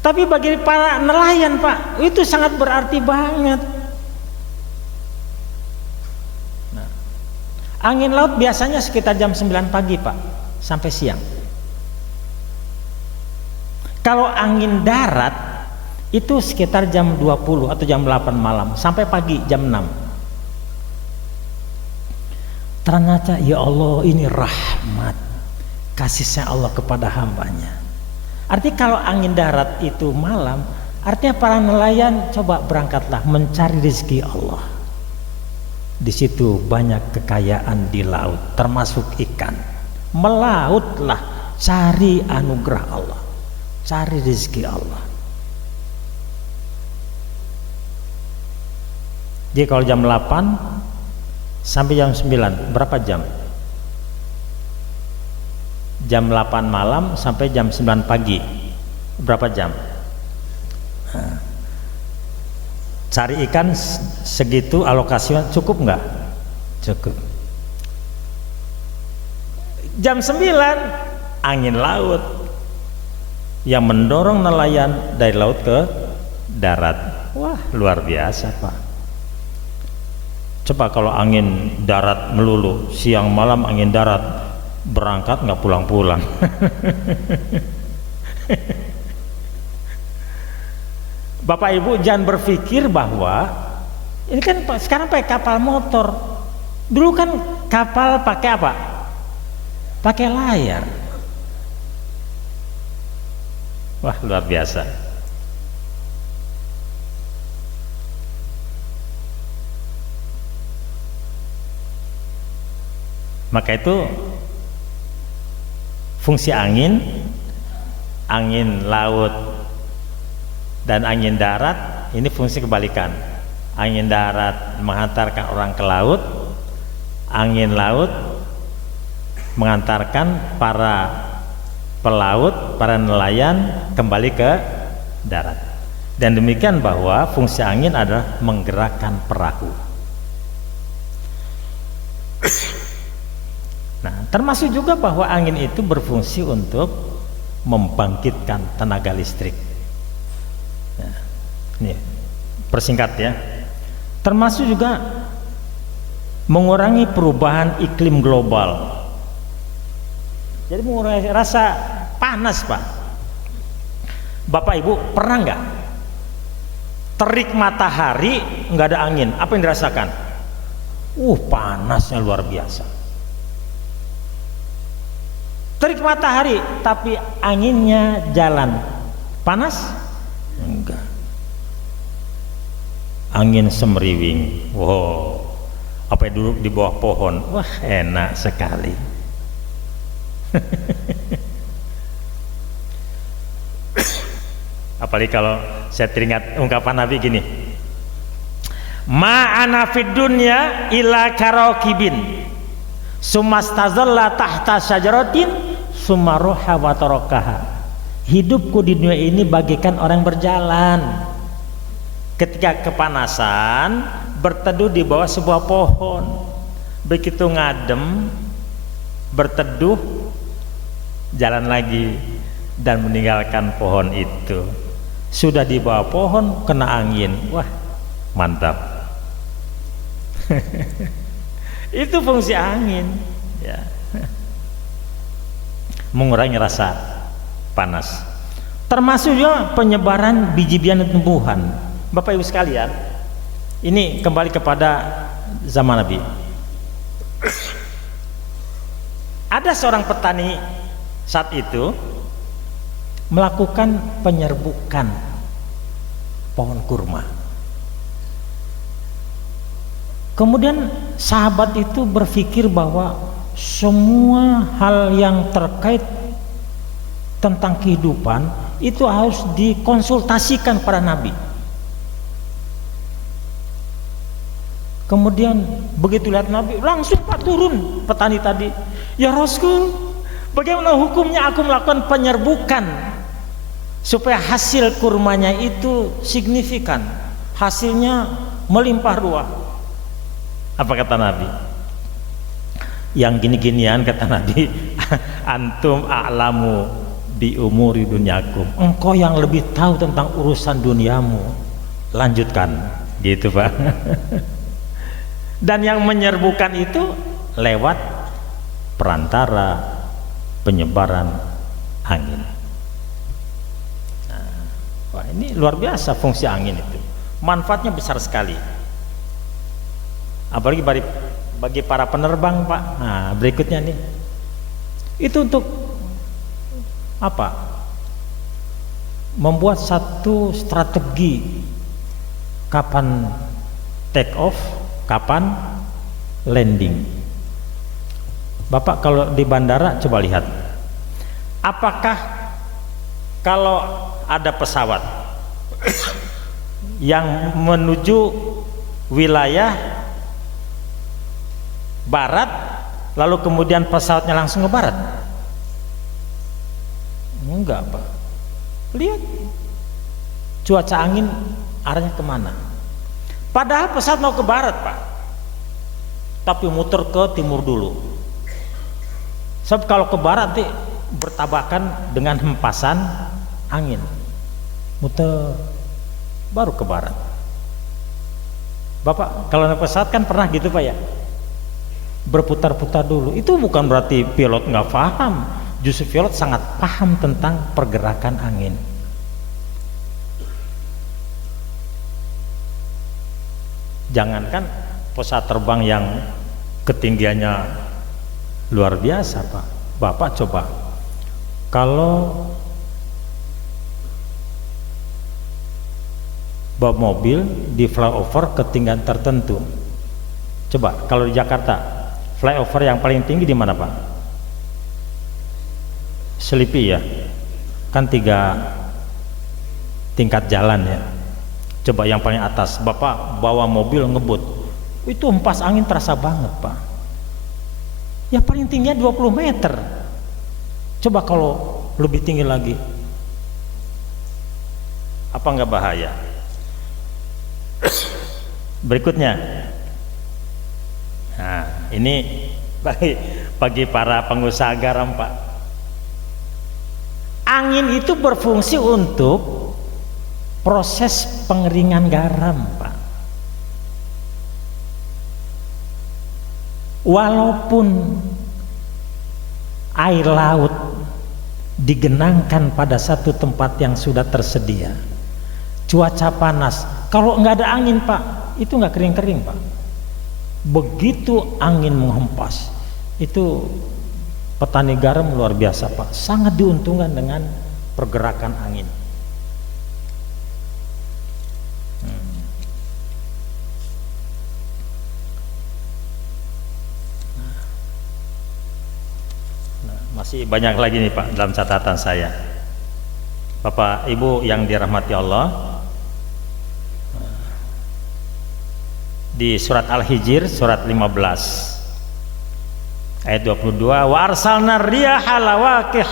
Tapi bagi para nelayan, Pak, itu sangat berarti banget. Angin laut biasanya sekitar jam 9 pagi, Pak, sampai siang. Kalau angin darat itu sekitar jam 20 atau jam 8 malam sampai pagi jam 6. Ternyata ya Allah, ini rahmat kasih sayang Allah kepada hambanya. Artinya kalau angin darat itu malam, artinya para nelayan coba berangkatlah mencari rezeki Allah. Di situ banyak kekayaan di laut, termasuk ikan. Melautlah, cari anugerah Allah, cari rezeki Allah. Jadi kalau jam 8 sampai jam 9, berapa jam? Jam 8 malam sampai jam 9 pagi, berapa jam? Cari ikan segitu alokasinya cukup nggak? Cukup. Jam 9 angin laut yang mendorong nelayan dari laut ke darat. Wah, luar biasa, Pak. Coba kalau angin darat melulu, siang malam angin darat, berangkat nggak pulang-pulang. Bapak Ibu jangan berpikir bahwa ini kan sekarang pakai kapal motor. Dulu kan kapal pakai apa? Pakai layar. Wah, luar biasa. Maka itu fungsi angin laut dan angin darat ini fungsi kebalikan. Angin darat menghantarkan orang ke laut, angin laut mengantarkan para pelaut, para nelayan kembali ke darat. Dan demikian bahwa fungsi angin adalah menggerakkan perahu. Nah, termasuk juga bahwa angin itu berfungsi untuk membangkitkan tenaga listrik. Nah, ini persingkat ya. Termasuk juga mengurangi perubahan iklim global. Jadi mengurangi rasa panas, Pak. Bapak Ibu pernah nggak terik matahari nggak ada angin? Apa yang dirasakan? Panasnya luar biasa. Terik matahari tapi anginnya jalan, panas? Enggak. Angin semriwing. Wow. Apa duduk di bawah pohon? Wah, enak sekali. Apalagi kalau saya teringat ungkapan Nabi gini, ma ana fid dunya illa karakibin sumastazalla tahta syajaratin sumaruha wa tarakaha. Hidupku di dunia ini bagaikan orang berjalan, ketika kepanasan berteduh di bawah sebuah pohon, begitu ngadem berteduh jalan lagi dan meninggalkan pohon itu. Sudah di bawah pohon kena angin, wah mantap. Itu fungsi angin ya. Mengurangi rasa panas, termasuk juga penyebaran biji-bijian dan tumbuhan. Bapak Ibu sekalian, ini kembali kepada zaman Nabi. Ada seorang petani saat itu melakukan penyerbukan pohon kurma. Kemudian sahabat itu berpikir bahwa semua hal yang terkait tentang kehidupan itu harus dikonsultasikan pada Nabi. Kemudian begitu lihat Nabi, langsung Pak turun petani tadi. Ya Rasul, bagaimana hukumnya aku melakukan penyerbukan supaya hasil kurmanya itu signifikan, hasilnya melimpah ruah? Apa kata Nabi? Yang gini-ginian kata Nabi, antum a'lamu bi umuri dunyakum, engkau yang lebih tahu tentang urusan duniamu, lanjutkan, gitu Pak. Dan yang menyerbukan itu lewat perantara penyebaran angin. Wah, ini luar biasa fungsi angin itu, manfaatnya besar sekali, apalagi bagi para penerbang Pak. Nah berikutnya nih, itu untuk apa? Membuat satu strategi kapan take off, kapan landing. Bapak kalau di bandara coba lihat, apakah kalau ada pesawat yang menuju wilayah barat lalu kemudian pesawatnya langsung ke barat? Enggak Pak. Lihat cuaca angin arahnya kemana. Padahal pesawat mau ke barat Pak, tapi muter ke timur dulu. Sebab kalau ke barat bertabakan dengan hempasan angin, muter baru ke barat. Bapak kalau naik pesawat kan pernah gitu Pak ya, berputar-putar dulu. Itu bukan berarti pilot nggak paham, justru pilot sangat paham tentang pergerakan angin. Jangankan pesawat terbang yang ketinggiannya luar biasa Pak, Bapak coba kalau bawa mobil di flyover ketinggian tertentu, coba kalau di Jakarta flyover yang paling tinggi di mana Pak? Selipi ya, kan 3 tingkat jalan ya. Coba yang paling atas, Bapak bawa mobil ngebut, itu hempas angin terasa banget Pak. Yang paling tingginya 20 meter. Coba kalau lebih tinggi lagi, apa nggak bahaya? Berikutnya, nah ini bagi para pengusaha garam Pak, angin itu berfungsi untuk proses pengeringan garam Pak. Walaupun air laut digenangkan pada satu tempat yang sudah tersedia, cuaca panas, kalau nggak ada angin Pak, itu nggak kering-kering Pak. Begitu angin menghempas, itu petani garam luar biasa Pak, sangat diuntungkan dengan pergerakan angin. Masih banyak lagi nih Pak dalam catatan saya. Bapak Ibu yang dirahmati Allah, di surat Al-Hijr surat 15 ayat 22, wa arsalna riyaha lawaqih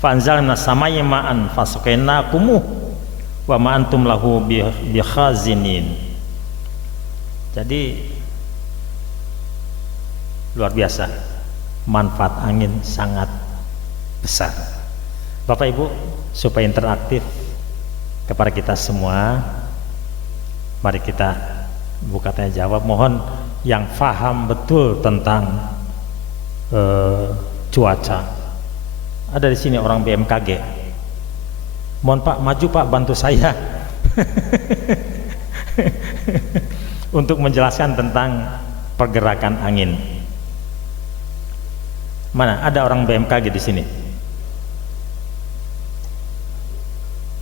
fanzalna samai ma'an fasqainakumu wa ma antum lahu bikhazinin. Jadi luar biasa, manfaat angin sangat besar. Bapak Ibu, supaya interaktif kepada kita semua, mari kita buka tanya jawab. Mohon yang faham betul tentang cuaca. Ada di sini orang BMKG. Mohon Pak, maju Pak, bantu saya untuk menjelaskan tentang pergerakan angin. Mana ada orang BMKG di sini?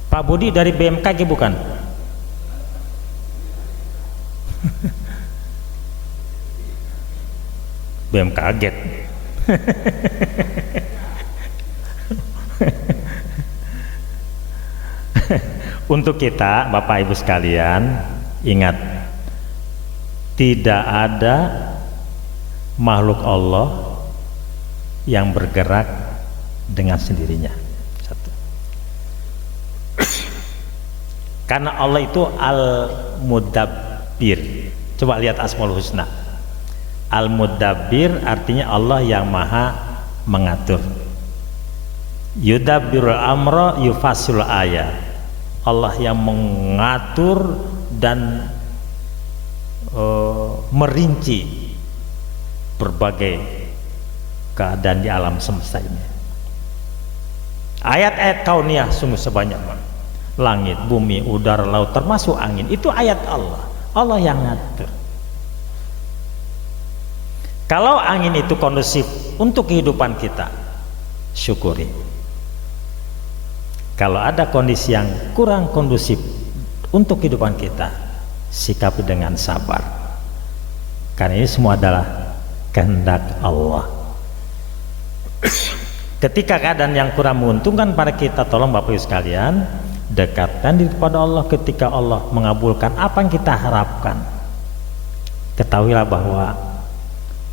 Pak Budi dari BMKG bukan? BMKG. Untuk kita, Bapak Ibu sekalian, ingat, tidak ada makhluk Allah yang bergerak dengan sendirinya. Satu. Karena Allah itu Al-Mudabbir. Coba lihat Asmaul Husna. Al-Mudabbir artinya Allah yang maha mengatur. Yudabbirul amra yufasil ayat. Allah yang mengatur dan merinci berbagai keadaan di alam semesta ini. Ayat-ayat kauniyah sungguh sebanyak, langit, bumi, udara, laut, termasuk angin, itu ayat Allah. Allah yang ngatur. Kalau angin itu kondusif untuk kehidupan kita, syukuri. Kalau ada kondisi yang kurang kondusif untuk kehidupan kita, sikapi dengan sabar. Karena ini semua adalah kehendak Allah. Ketika keadaan yang kurang menguntungkan pada kita, tolong Bapak Ibu sekalian, dekatkan diri kepada Allah. Ketika Allah mengabulkan apa yang kita harapkan, ketahuilah bahwa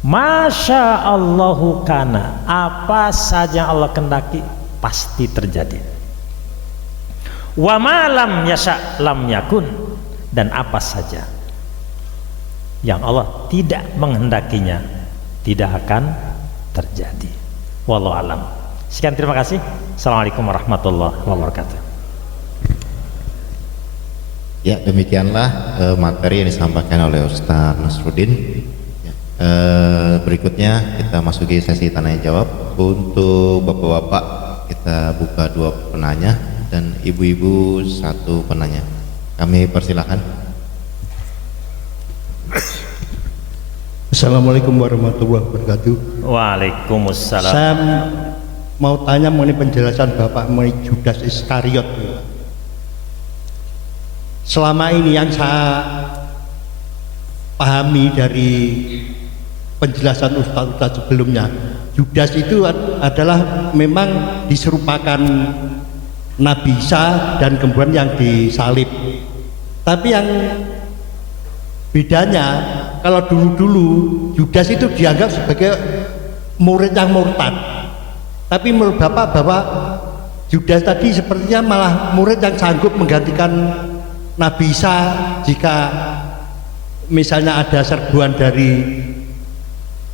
Masya Allahu kana, apa saja yang Allah kehendaki pasti terjadi. Wa ma lam yasha lam yakun, dan apa saja yang Allah tidak menghendakinya tidak akan terjadi. Wallahu alam. Sekian, terima kasih. Assalamualaikum warahmatullahi wabarakatuh. Ya, demikianlah materi yang disampaikan oleh Ustaz Nasruddin. Berikutnya kita masuki sesi tanya jawab. Untuk bapak-bapak kita buka 2 penanya dan ibu-ibu 1 penanya. Kami persilahkan. Assalamualaikum warahmatullahi wabarakatuh. Waalaikumsalam. Saya mau tanya mengenai penjelasan Bapak mengenai Judas Iskariot. Selama ini yang saya pahami dari penjelasan ustaz-ustaz sebelumnya, Judas itu adalah memang diserupakan Nabi Isa dan kemudian yang disalib. Tapi yang bedanya, kalau dulu-dulu Judas itu dianggap sebagai murid yang murtad. Tapi menurut Bapak, bahwa Judas tadi sepertinya malah murid yang sanggup menggantikan Nabi Isa jika misalnya ada serbuan dari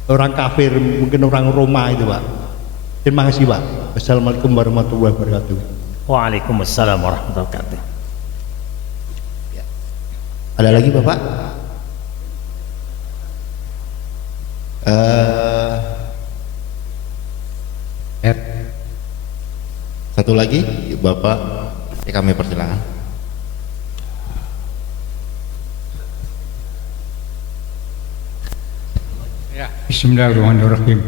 orang kafir, mungkin orang Roma itu, Pak. Terima kasih, Pak. Wassalamualaikum warahmatullahi wabarakatuh. Waalaikumsalam warahmatullahi wabarakatuh. Ya. Ada lagi Bapak? Satu lagi Bapak, kami persilakan. Ya, bismillahirrahmanirrahim.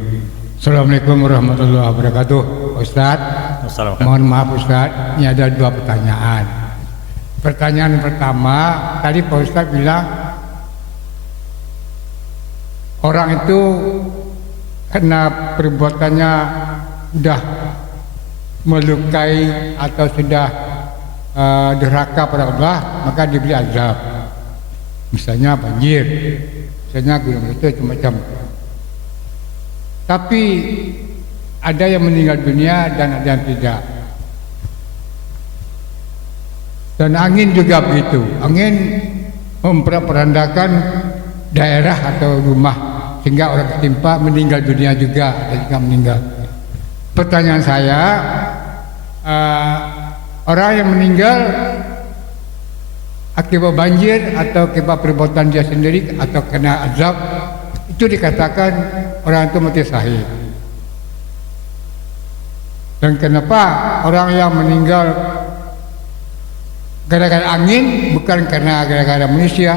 Assalamualaikum warahmatullahi wabarakatuh. Ustadz, mohon maaf Ustadz, ini ada 2 pertanyaan. Pertanyaan pertama, tadi Pak Ustadz bilang orang itu karena perbuatannya udah melukai atau sudah durhaka pada Allah, maka diberi azab. Misalnya banjir, misalnya gunung meletus, macam. Tapi ada yang meninggal dunia dan ada yang tidak. Dan angin juga begitu. Angin memperandakan daerah atau rumah sehingga orang ketimpa meninggal dunia juga, ada juga meninggal. Pertanyaan saya, orang yang meninggal akibat banjir atau akibat perbuatan dia sendiri atau kena azab, itu dikatakan orang itu mati syahid. Dan kenapa orang yang meninggal gara-gara angin bukan karena gara-gara manusia,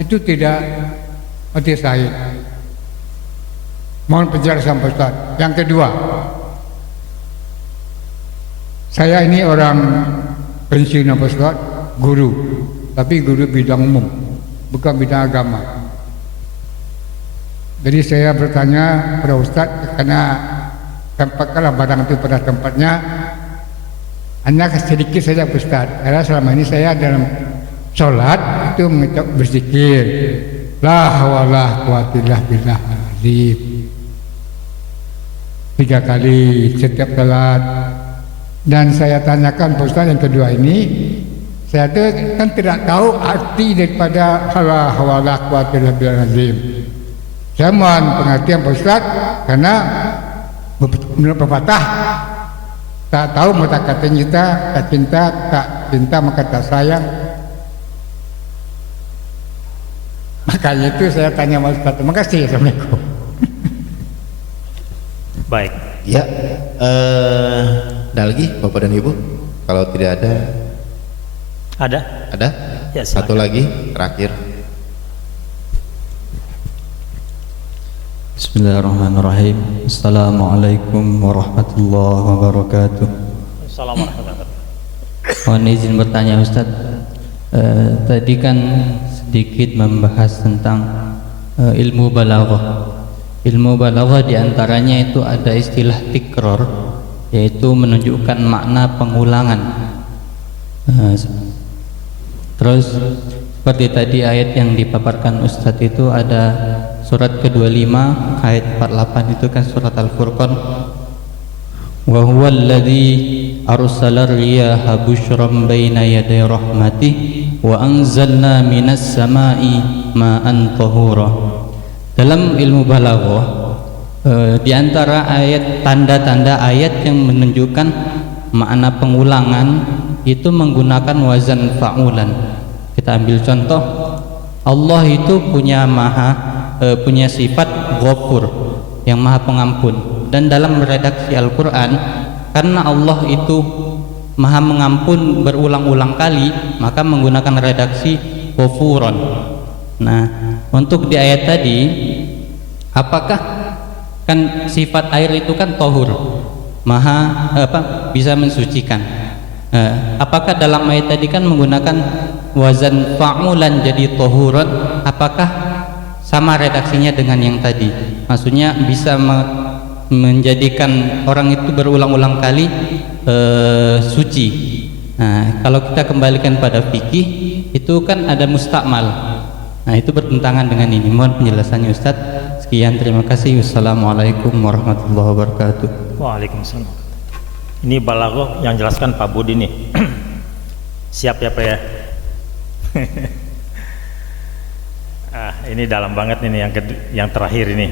itu tidak mati syahid? Mohon penjelasan Pak Ustaz. Yang kedua, saya ini orang pensiun Pak Ustaz, guru, tapi guru bidang umum, bukan bidang agama. Jadi saya bertanya pada Ustaz, karena tempatkanlah barang itu pada tempatnya. Hanya sedikit saja Ustaz, karena selama ini saya dalam sholat itu mengucap berzikir, la hawla wala quwwata illa billah azim, 3 kali setiap sholat. Dan saya tanyakan Pak Ustaz yang kedua ini, saya itu kan tidak tahu arti daripada la hawla wala quwwata illa billah azim. Saya mohon pengertian Pak Ustaz, karena menurut pepatah, tak tahu maka kata cinta, tak cinta, tak cinta maka tak sayang. Makanya itu saya tanya Mas Ustaz. Terima kasih. Assalamualaikum. Baik. Ya, ada lagi Bapak dan Ibu? Kalau tidak ada, Ada? Ya, satu lagi terakhir. Bismillahirrahmanirrahim. Assalamualaikum warahmatullahi wabarakatuh. Assalamualaikum warahmatullahi wabarakatuh. Mohon izin bertanya Ustaz. Tadi kan sedikit membahas tentang ilmu balaghah. Ilmu balaghah diantaranya itu ada istilah tikror, yaitu menunjukkan makna pengulangan. Terus seperti tadi ayat yang dipaparkan Ustadz itu ada surat ke-25 ayat 48, itu kan surat Al-Furqan. Wa huwal ladzi arsala riyaha busyran baina yaday rahmatih wa anzalna minas samai ma'an tahura. Dalam ilmu balaghah, di antara ayat tanda-tanda ayat yang menunjukkan makna pengulangan itu menggunakan wazan fa'ulan. Kita ambil contoh, Allah itu punya sifat Ghafur, yang maha pengampun. Dan dalam redaksi Al-Quran, karena Allah itu maha mengampun berulang-ulang kali, maka menggunakan redaksi Ghafuron. Nah, untuk di ayat tadi, apakah kan sifat air itu kan tohur, bisa mensucikan. Apakah dalam ayat tadi kan menggunakan wazan fa'ulan jadi tohuron, apakah sama redaksinya dengan yang tadi? Maksudnya bisa menjadikan orang itu berulang-ulang kali suci. Nah, kalau kita kembalikan pada fikih, itu kan ada mustakmal. Nah, itu bertentangan dengan ini. Mohon penjelasannya Ustaz. Sekian, terima kasih. Wassalamualaikum warahmatullahi wabarakatuh. Waalaikumsalam. Ini balaghah yang jelaskan Pak Budi nih. Siap ya Pak ya? Ini dalam banget ini yang terakhir ini.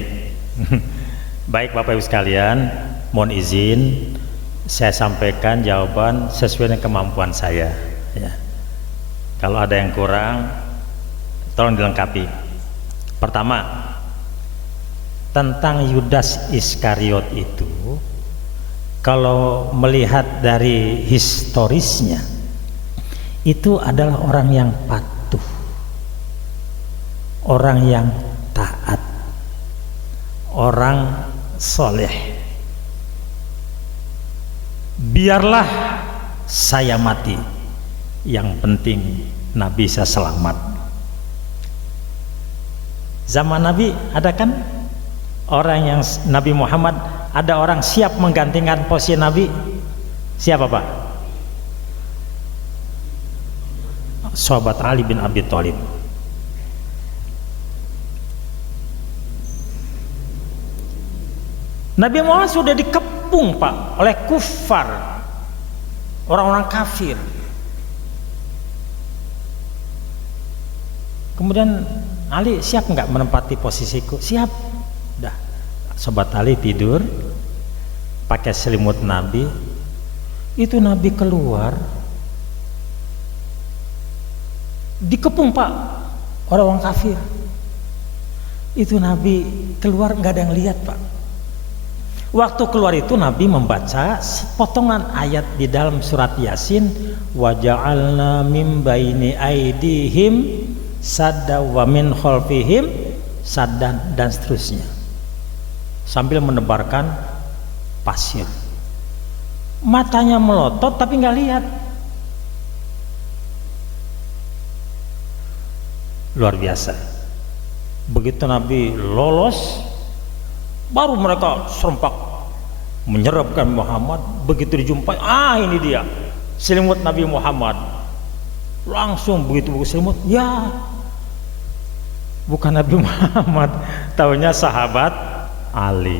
Baik Bapak Ibu sekalian, mohon izin saya sampaikan jawaban sesuai dengan kemampuan saya ya. Kalau ada yang kurang tolong dilengkapi. Pertama, tentang Yudas Iskariot itu, kalau melihat dari historisnya, itu adalah orang yang patuh, orang yang taat, orang soleh. Biarlah saya mati, yang penting Nabi saya selamat. Zaman Nabi ada kan orang yang Nabi Muhammad, ada orang siap menggantikan posisi Nabi, Siapa Pak? Sahabat Ali bin Abi Thalib. Nabi Muhammad sudah dikepung Pak oleh kufar, orang-orang kafir. Kemudian Ali, siap nggak menempati posisiku? Siap. Dah, Sobat Ali tidur pakai selimut Nabi. Itu Nabi keluar, dikepung Pak orang-orang kafir. Itu Nabi keluar nggak ada yang lihat Pak. Waktu keluar itu Nabi membaca potongan ayat di dalam surat Yasin, wa ja'alna mim baini aidihim sadda wa min khalfihim saddan, dan seterusnya, sambil menebarkan pasir. Matanya melotot tapi nggak lihat. Luar biasa. Begitu Nabi lolos, baru mereka serempak menyerapkan Muhammad. Begitu dijumpai, ini dia selimut Nabi Muhammad. Langsung begitu buku selimut, ya bukan Nabi Muhammad, taunya sahabat Ali.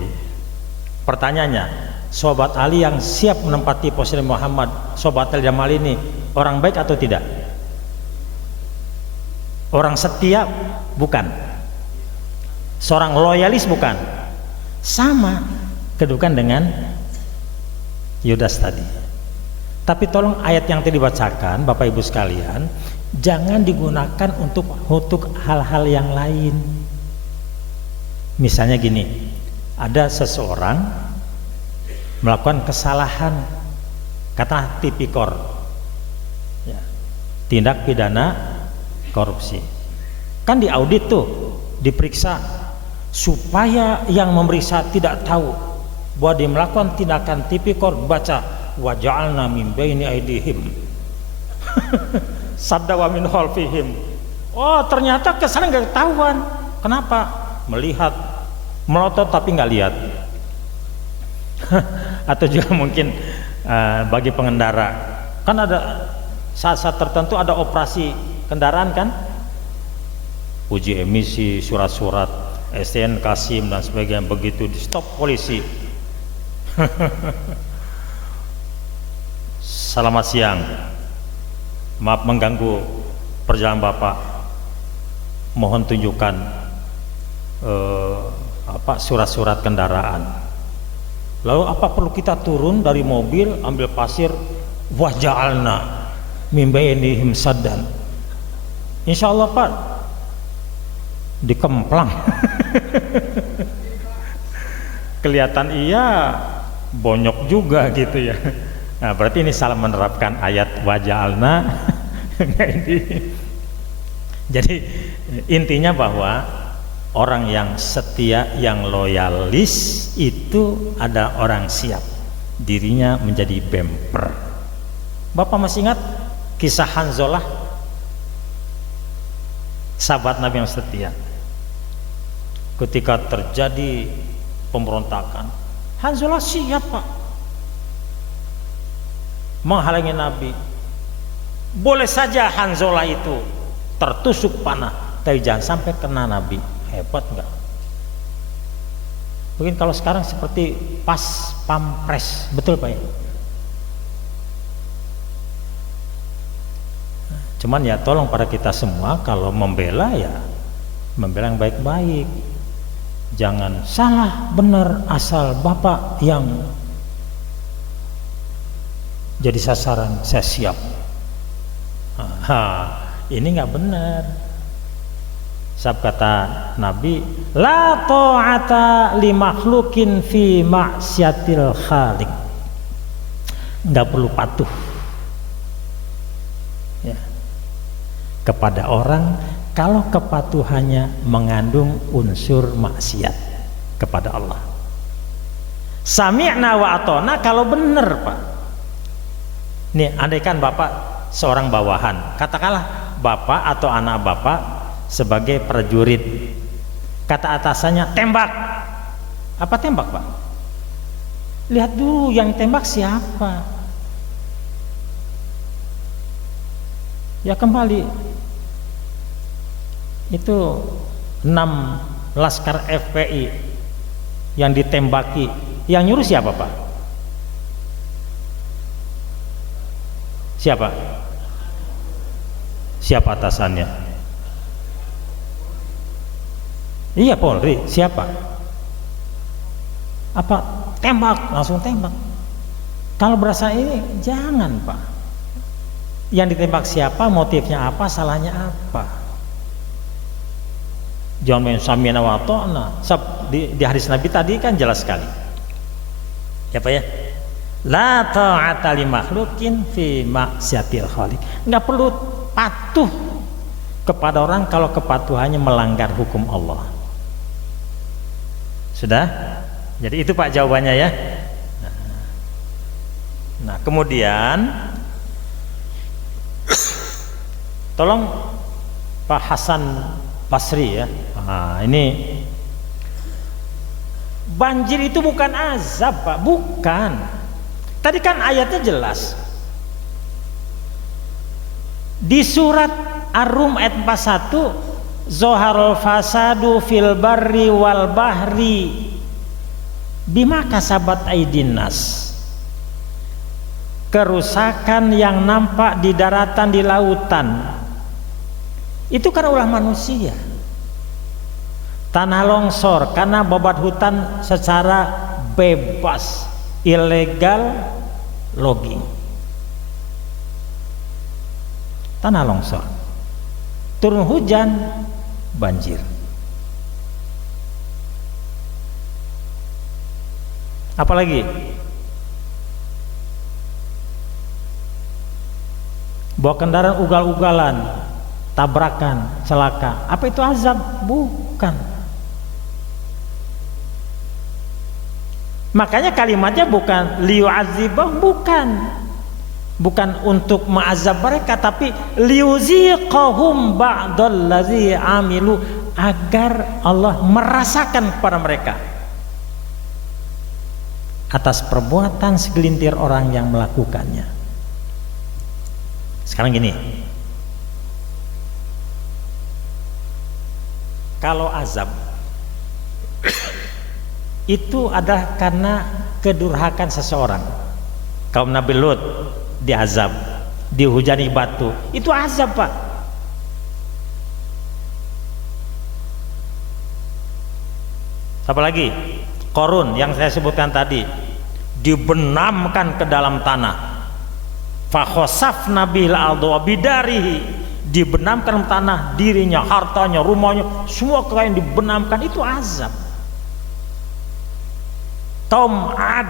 Pertanyaannya, sahabat Ali yang siap menempati posisi Muhammad, sahabat Ali dalam hal ini orang baik atau tidak? Orang setia? Bukan. Seorang loyalis? Bukan. Sama kedudukan dengan Yudas tadi. Tapi tolong ayat yang tadi dibacakan Bapak Ibu sekalian jangan digunakan untuk hal-hal yang lain. Misalnya gini, ada seseorang melakukan kesalahan, kata tipikor, ya, tindak pidana korupsi. Kan diaudit tuh, diperiksa, supaya yang memeriksa tidak tahu bahwa dia melakukan tindakan tipikor, baca wa ja'alna min baini aidihim sadda wa min khalfihim. Oh, ternyata kesalahan nggak ketahuan. Kenapa? Melihat, melotot tapi nggak lihat. Atau juga mungkin bagi pengendara, kan ada saat-saat tertentu ada operasi kendaraan kan, uji emisi, surat-surat STNK, SIM dan sebagainya. Begitu di stop polisi, selamat siang, maaf mengganggu perjalanan Bapak, mohon tunjukkan surat-surat kendaraan. Lalu apa perlu kita turun dari mobil ambil pasir, waja'alna min bainihim saddan? Insya Allah Pak, dikemplang. Kelihatan iya, bonyok juga gitu ya. Nah, berarti ini salah menerapkan ayat waja'alna. Jadi intinya bahwa orang yang setia, yang loyalis itu ada orang siap dirinya menjadi bemper. Bapak masih ingat kisah Hanzalah, sahabat Nabi yang setia? Ketika terjadi pemberontakan, Hanzalah siap Pak menghalangi Nabi. Boleh saja Hanzalah itu tertusuk panah, tapi jangan sampai kena Nabi. Hebat enggak? Mungkin kalau sekarang seperti pas pampres, betul Pak ya? Cuman ya tolong pada kita semua kalau membela ya membela yang baik-baik. Jangan salah benar asal Bapak yang jadi sasaran, saya siap. Ini nggak benar. Sebab kata Nabi, la ta'ata li makhlukin fi ma'syatil khaliq. Nggak perlu patuh ya kepada orang kalau kepatuhannya mengandung unsur maksiat kepada Allah. Sami'na wa atona kalau benar Pak. Nih, andaikan Bapak seorang bawahan, katakanlah Bapak atau anak Bapak sebagai prajurit, kata atasannya tembak. Apa tembak Pak? Lihat dulu yang tembak siapa. Ya kembali. Itu 6 laskar FPI yang ditembaki. Yang nyuruh siapa, Pak? Siapa? Siapa atasannya? Iya, Polri. Siapa? Apa tembak, langsung tembak? Kalau berasa ini jangan, Pak. Yang ditembak siapa, motifnya apa, salahnya apa? Jangan main samina wa ta'na. Di hadis Nabi tadi kan jelas sekali. Ya Pak ya? La ta'ata li makhlukin fi maksiatil khaliq. Enggak perlu patuh kepada orang kalau kepatuhannya melanggar hukum Allah. Sudah? Jadi itu Pak jawabannya ya. Nah, kemudian tolong Pak Hasan Basri ya. Nah, ini banjir itu bukan azab, Pak, bukan. Tadi kan ayatnya jelas. Di surat Ar-Rum ayat 41, Zoharul fasadu fil barri wal bahri bima kasabat aydin nas. Kerusakan yang nampak di daratan, di lautan, itu karena ulah manusia. Tanah longsor karena babat hutan secara bebas, ilegal logging. Tanah longsor, turun hujan, banjir. Apalagi bawa kendaraan ugal-ugalan, tabrakan, celaka. Apa itu azab? Bukan. Makanya kalimatnya bukan liyu'adzibah, bukan untuk mengazab mereka, tapi liyuziqahum ba'dallazi amilu, agar Allah merasakan kepada mereka atas perbuatan segelintir orang yang melakukannya. Sekarang gini, kalau azab itu adalah karena kedurhakaan seseorang. Kaum Nabi Lut diazab, dihujani batu, itu azab, Pak. Apa lagi? Korun yang saya sebutkan tadi, dibenamkan ke dalam tanah. Fakhosafna bil ardu bidarihi, dibenamkan ke tanah, dirinya, hartanya, rumahnya, semua kekayaan dibenamkan, itu azab. Kaum Ad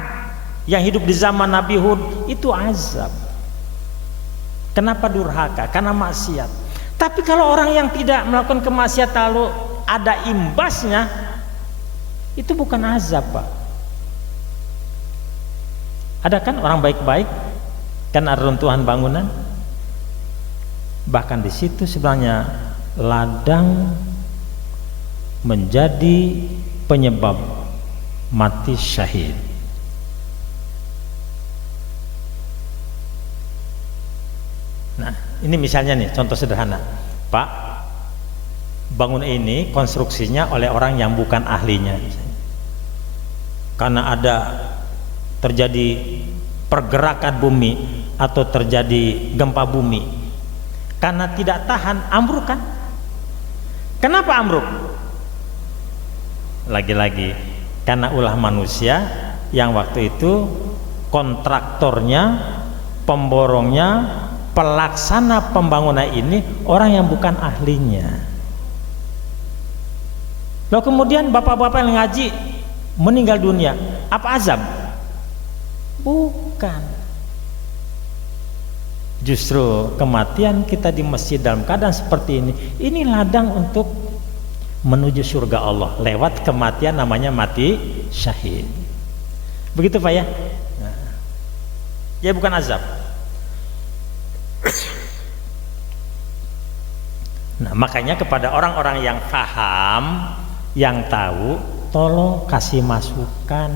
yang hidup di zaman Nabi Hud, itu azab. Kenapa durhaka? Karena maksiat. Tapi kalau orang yang tidak melakukan kemaksiatan lalu ada imbasnya, itu bukan azab, Pak. Ada kan orang baik-baik kan ada runtuhan bangunan, bahkan di situ sebenarnya ladang menjadi penyebab mati syahid. Nah, ini misalnya nih contoh sederhana, Pak, bangun ini konstruksinya oleh orang yang bukan ahlinya, karena ada terjadi pergerakan bumi atau terjadi gempa bumi, karena tidak tahan, ambruk kan? Kenapa ambruk? Lagi-lagi karena ulah manusia yang waktu itu kontraktornya, pemborongnya, pelaksana pembangunan ini orang yang bukan ahlinya. Lalu kemudian bapak-bapak yang ngaji meninggal dunia, apa azab? Bukan. Justru kematian kita di masjid dalam keadaan seperti ini ladang untuk menuju surga Allah lewat kematian, namanya mati syahid. Begitu Pak ya? Nah, ya bukan azab. Nah, makanya kepada orang-orang yang paham, yang tahu, tolong kasih masukan.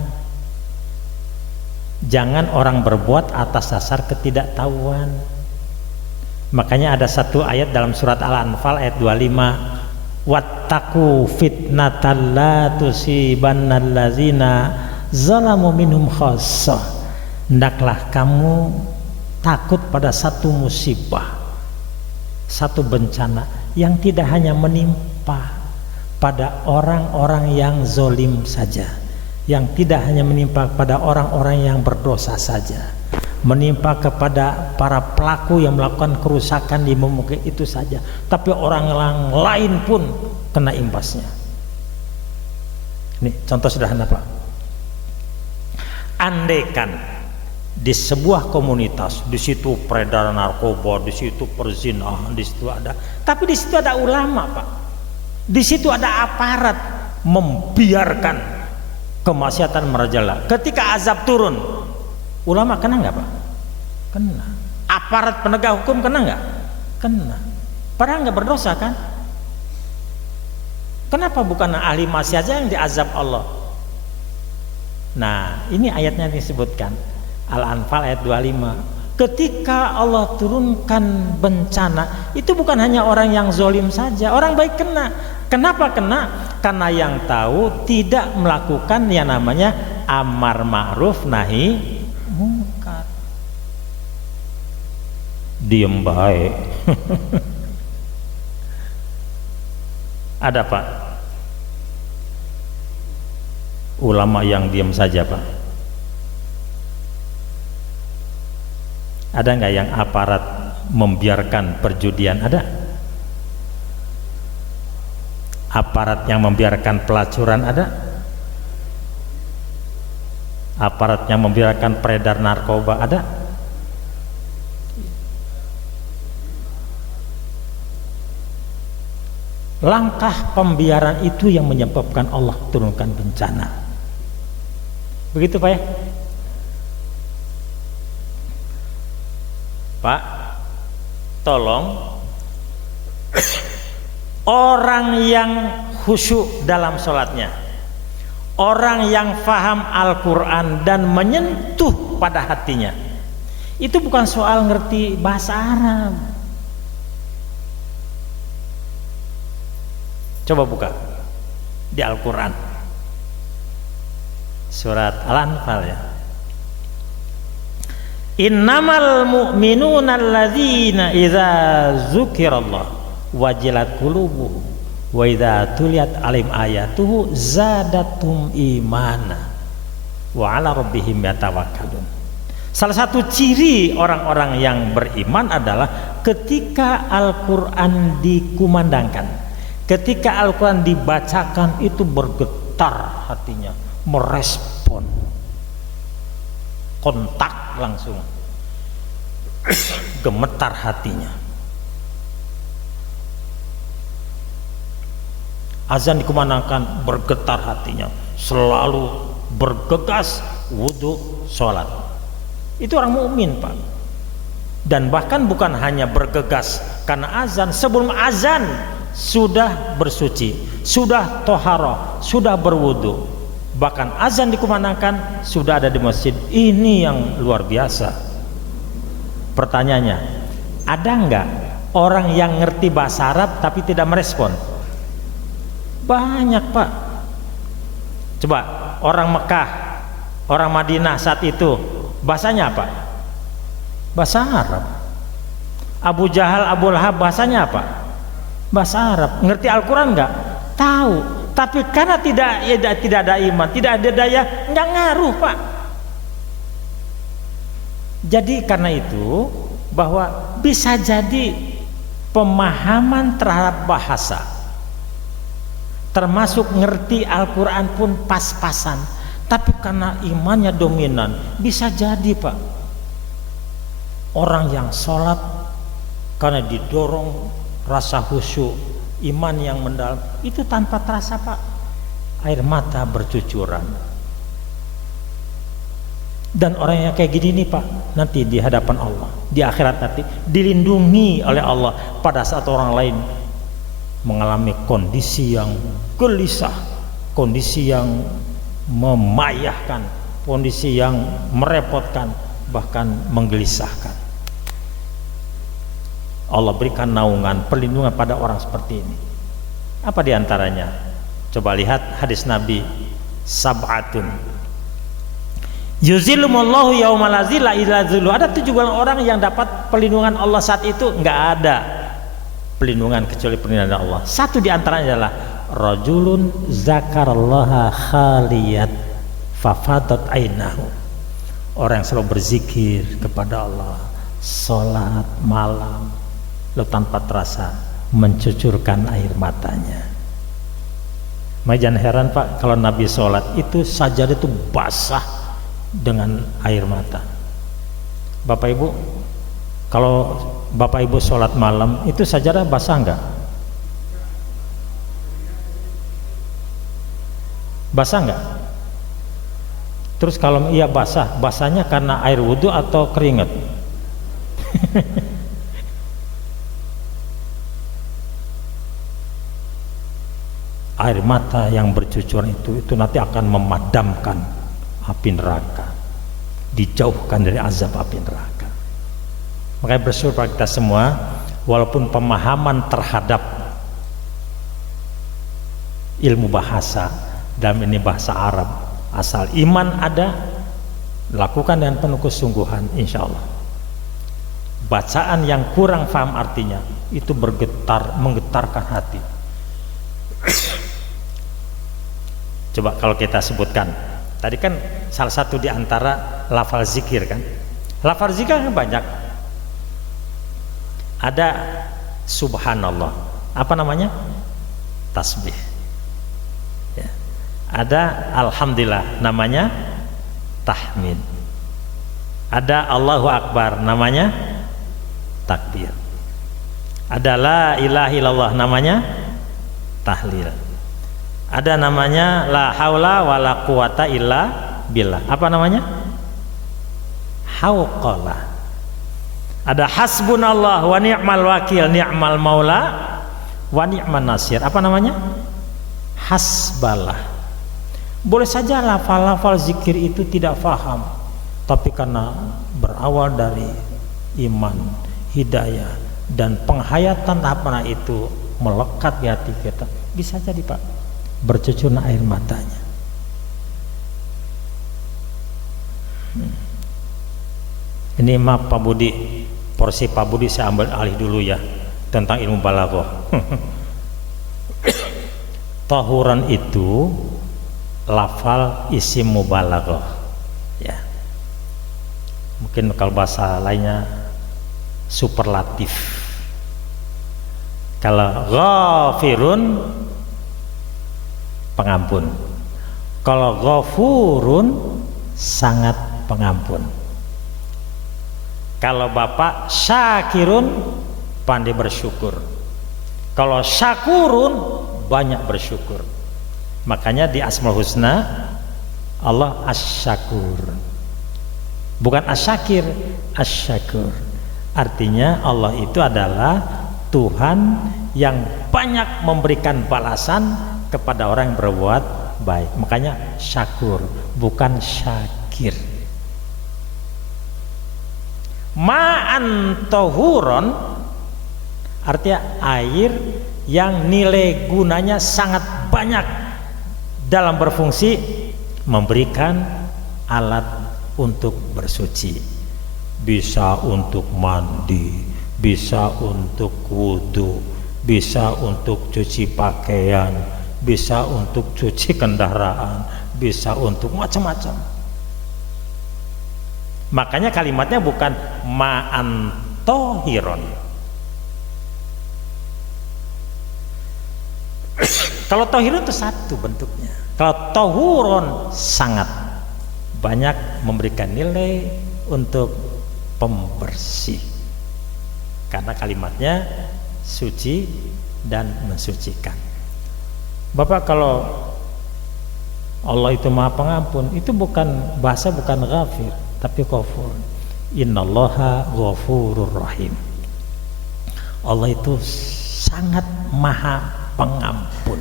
Jangan orang berbuat atas dasar ketidaktahuan. Makanya ada satu ayat dalam surat Al-Anfal ayat 25, wattaqu fitnatan la tusibannal ladzina zalamu minhum khassah. Hendaklah kamu takut pada satu musibah, satu bencana yang tidak hanya menimpa pada orang-orang yang zolim saja, yang tidak hanya menimpa pada orang-orang yang berdosa saja, menimpa kepada para pelaku yang melakukan kerusakan di muka itu saja, tapi orang lain pun kena imbasnya. Ini contoh sederhana Pak. Andaikan di sebuah komunitas, di situ peredaran narkoba, di situ perzinahan, di situ ada, tapi di situ ada ulama Pak, di situ ada aparat membiarkan kemaksiatan merajalela. Ketika azab turun, ulama kena nggak Pak? Kena. Aparat penegak hukum kena nggak? Kena. Padahal nggak berdosa kan? Kenapa bukan ahli maksiat saja yang diazab Allah? Nah, ini ayatnya disebutkan Al-Anfal ayat 25. Ketika Allah turunkan bencana, itu bukan hanya orang yang zolim saja, orang baik kena. Kenapa kena? Karena yang tahu tidak melakukan yang namanya amar ma'ruf nahi munkar. Diem baik. Ada Pak ulama yang diem saja Pak? Ada nggak yang aparat membiarkan perjudian? Ada? Aparat yang membiarkan pelacuran? Ada? Aparat yang membiarkan peredar narkoba? Ada? Langkah pembiaran itu yang menyebabkan Allah turunkan bencana. Begitu Pak ya? Pak, tolong orang yang khusyuk dalam sholatnya, orang yang faham Al-Quran dan menyentuh pada hatinya, itu bukan soal ngerti bahasa Arab. Coba buka di Al-Quran surat Al-Anfal ya. Innamal mu'minuna alladzina idza dzukirallah wajilat qulubuhum wa idza tuliyat alaihim ayatuhu zadatum imana wa ala rabbihim yatawakkalun. Salah satu ciri orang-orang yang beriman adalah ketika Al-Quran dikumandangkan, ketika Al-Quran dibacakan, itu bergetar hatinya, merespon, kontak langsung, gemetar hatinya. Azan dikumandangkan, bergetar hatinya, selalu bergegas wudhu sholat. Itu orang mukmin Pak. Dan bahkan bukan hanya bergegas karena azan, sebelum azan sudah bersuci, sudah toharoh, sudah berwudhu. Bahkan azan dikumandangkan sudah ada di masjid. Ini yang luar biasa. Pertanyaannya, ada nggak orang yang ngerti bahasa Arab tapi tidak merespon? Banyak Pak. Coba orang Mekah, orang Madinah saat itu bahasanya apa? Bahasa Arab. Abu Jahal, Abu Lahab bahasanya apa? Bahasa Arab. Ngerti Al-Quran nggak? Tahu. Tapi karena tidak ada iman, tidak ada daya, nggak ngaruh Pak. Jadi karena itu, bahwa bisa jadi pemahaman terhadap bahasa, termasuk ngerti Al-Quran pun pas-pasan, tapi karena imannya dominan, bisa jadi Pak, orang yang sholat karena didorong rasa khusyuk, iman yang mendalam, itu tanpa terasa Pak, air mata bercucuran. Dan orang yang kayak gini nih Pak, nanti di hadapan Allah, di akhirat nanti dilindungi oleh Allah pada saat orang lain mengalami kondisi yang gelisah, kondisi yang memayahkan, kondisi yang merepotkan, bahkan menggelisahkan. Allah berikan naungan, perlindungan pada orang seperti ini. Apa diantaranya? Coba lihat hadis Nabi, sab'atun yuzillumullahu yaumal la zilla illa zilluh. Ada 7 orang yang dapat perlindungan Allah saat itu. Enggak ada perlindungan kecuali perlindungan Allah. Satu diantaranya adalah rajulun zakarallaha khaliyat fafadat ainahu. Orang yang selalu berzikir kepada Allah, sholat malam, lalu tanpa terasa mencucurkan air matanya. Jangan heran Pak, kalau Nabi sholat itu sajadah itu basah dengan air mata. Bapak Ibu, kalau Bapak Ibu sholat malam itu sajadah basah enggak? Basah enggak? Terus kalau iya basah, basahnya karena air wudhu atau keringat? Air mata yang bercucuran itu nanti akan memadamkan api neraka, dijauhkan dari azab api neraka. Makanya bersyukur pada kita semua, walaupun pemahaman terhadap ilmu bahasa dalam ini bahasa Arab, asal iman ada, lakukan dengan penuh kesungguhan, insya Allah. Bacaan yang kurang paham artinya itu menggetarkan hati. Coba kalau kita sebutkan, tadi kan salah satu di antara lafal zikir kan, lafal zikir kan banyak. Ada subhanallah, apa namanya? Tasbih ya. Ada alhamdulillah, namanya tahmid. Ada Allahu Akbar, namanya takbir. Ada la ilaha illallah, namanya tahlil. Ada namanya la haula wala quwata illa billah, apa namanya? Hauqalah. Ada hasbunallah wa ni'mal wakil, ni'mal maula wa ni'man nasir, apa namanya? Hasbalah. Boleh saja lafal-lafal zikir itu tidak faham, tapi karena berawal dari iman, hidayah dan penghayatan apa itu melekat di hati kita, bisa jadi Pak bercucur air matanya. Ini maaf Pak Budi, porsi Pak Budi saya ambil alih dulu ya tentang ilmu balaghah. Tahuran itu lafal isim mubalaghah ya. Mungkin kalau bahasa lainnya superlatif. Kalau ghafirun pengampun, kalau ghafurun sangat pengampun, kalau Bapak syakirun pandai bersyukur, kalau syakurun banyak bersyukur. Makanya di Asmaul Husna Allah asy-syakur, bukan asy-syakir, asy-syakur. Artinya Allah itu adalah Tuhan yang banyak memberikan balasan kepada orang yang berbuat baik. Makanya syakur, bukan syakir. Ma'an tohuron artinya air yang nilai gunanya sangat banyak dalam berfungsi memberikan alat untuk bersuci. Bisa untuk mandi, bisa untuk wudhu, bisa untuk cuci pakaian, bisa untuk cuci kendaraan, bisa untuk macam-macam. Makanya kalimatnya bukan ma'an tohiron. Kalau tohiron itu satu bentuknya. Kalau tohuron sangat banyak memberikan nilai untuk pembersih, karena kalimatnya suci dan mensucikan. Bapak, kalau Allah itu Maha Pengampun, itu bukan bahasa, bukan ghafir, tapi ghafur. Innallaha ghafurur rahim. Allah itu sangat Maha Pengampun.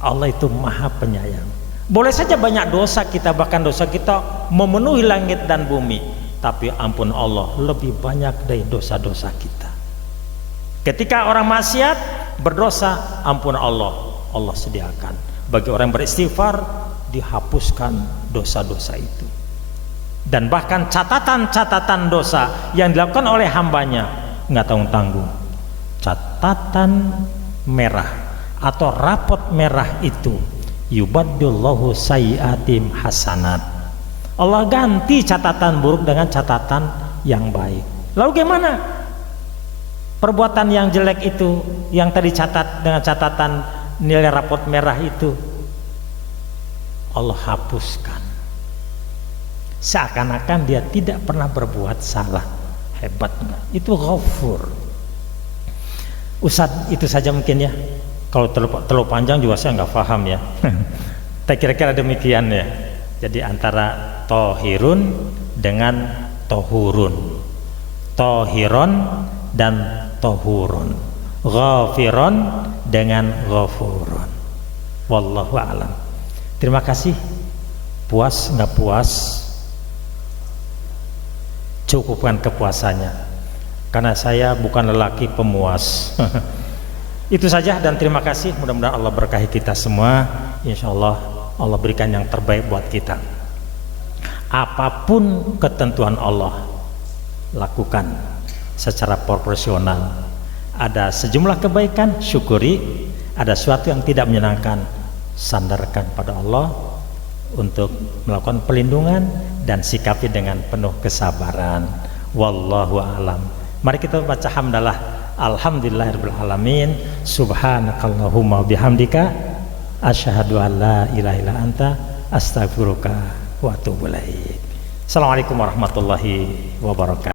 Allah itu Maha Penyayang. Boleh saja banyak dosa kita, bahkan dosa kita memenuhi langit dan bumi, tapi ampun Allah lebih banyak dari dosa-dosa kita. Ketika orang maksiat, berdosa, ampunan Allah sediakan. Bagi orang yang beristighfar, dihapuskan dosa-dosa itu. Dan bahkan catatan-catatan dosa yang dilakukan oleh hambanya nggak tanggung-tanggung. Catatan merah atau rapot merah itu yubaddillahu sayyiatim hasanat. Allah ganti catatan buruk dengan catatan yang baik. Lalu gimana? Perbuatan yang jelek itu yang tadi catat dengan catatan nilai rapot merah itu Allah hapuskan. Seakan-akan dia tidak pernah berbuat salah. Hebat enggak? Itu Ghafur. Ustadz, itu saja mungkin ya. Kalau terlalu panjang juga saya nggak paham ya. Kira-kira demikian ya. Jadi antara tohirun dengan tohurun, tohiron dan tohurun, ghafiron dengan ghafurun. Wallahu a'lam. Terima kasih. Puas nggak puas, cukupkan kepuasannya, karena saya bukan lelaki pemuas. Itu saja dan terima kasih. Mudah-mudahan Allah berkahi kita semua. Insya Allah Allah berikan yang terbaik buat kita. Apapun ketentuan Allah, lakukan secara proporsional. Ada sejumlah kebaikan, syukuri. Ada sesuatu yang tidak menyenangkan, sandarkan pada Allah untuk melakukan pelindungan dan sikapi dengan penuh kesabaran. Wallahu a'lam. Mari kita baca hamdalah. Alhamdulillahirabbil alamin. Subhanakallahumma bihamdika asyhadu an la ilaha illa anta astaghfiruka wa atubu ilaik. Assalamualaikum warahmatullahi wabarakatuh.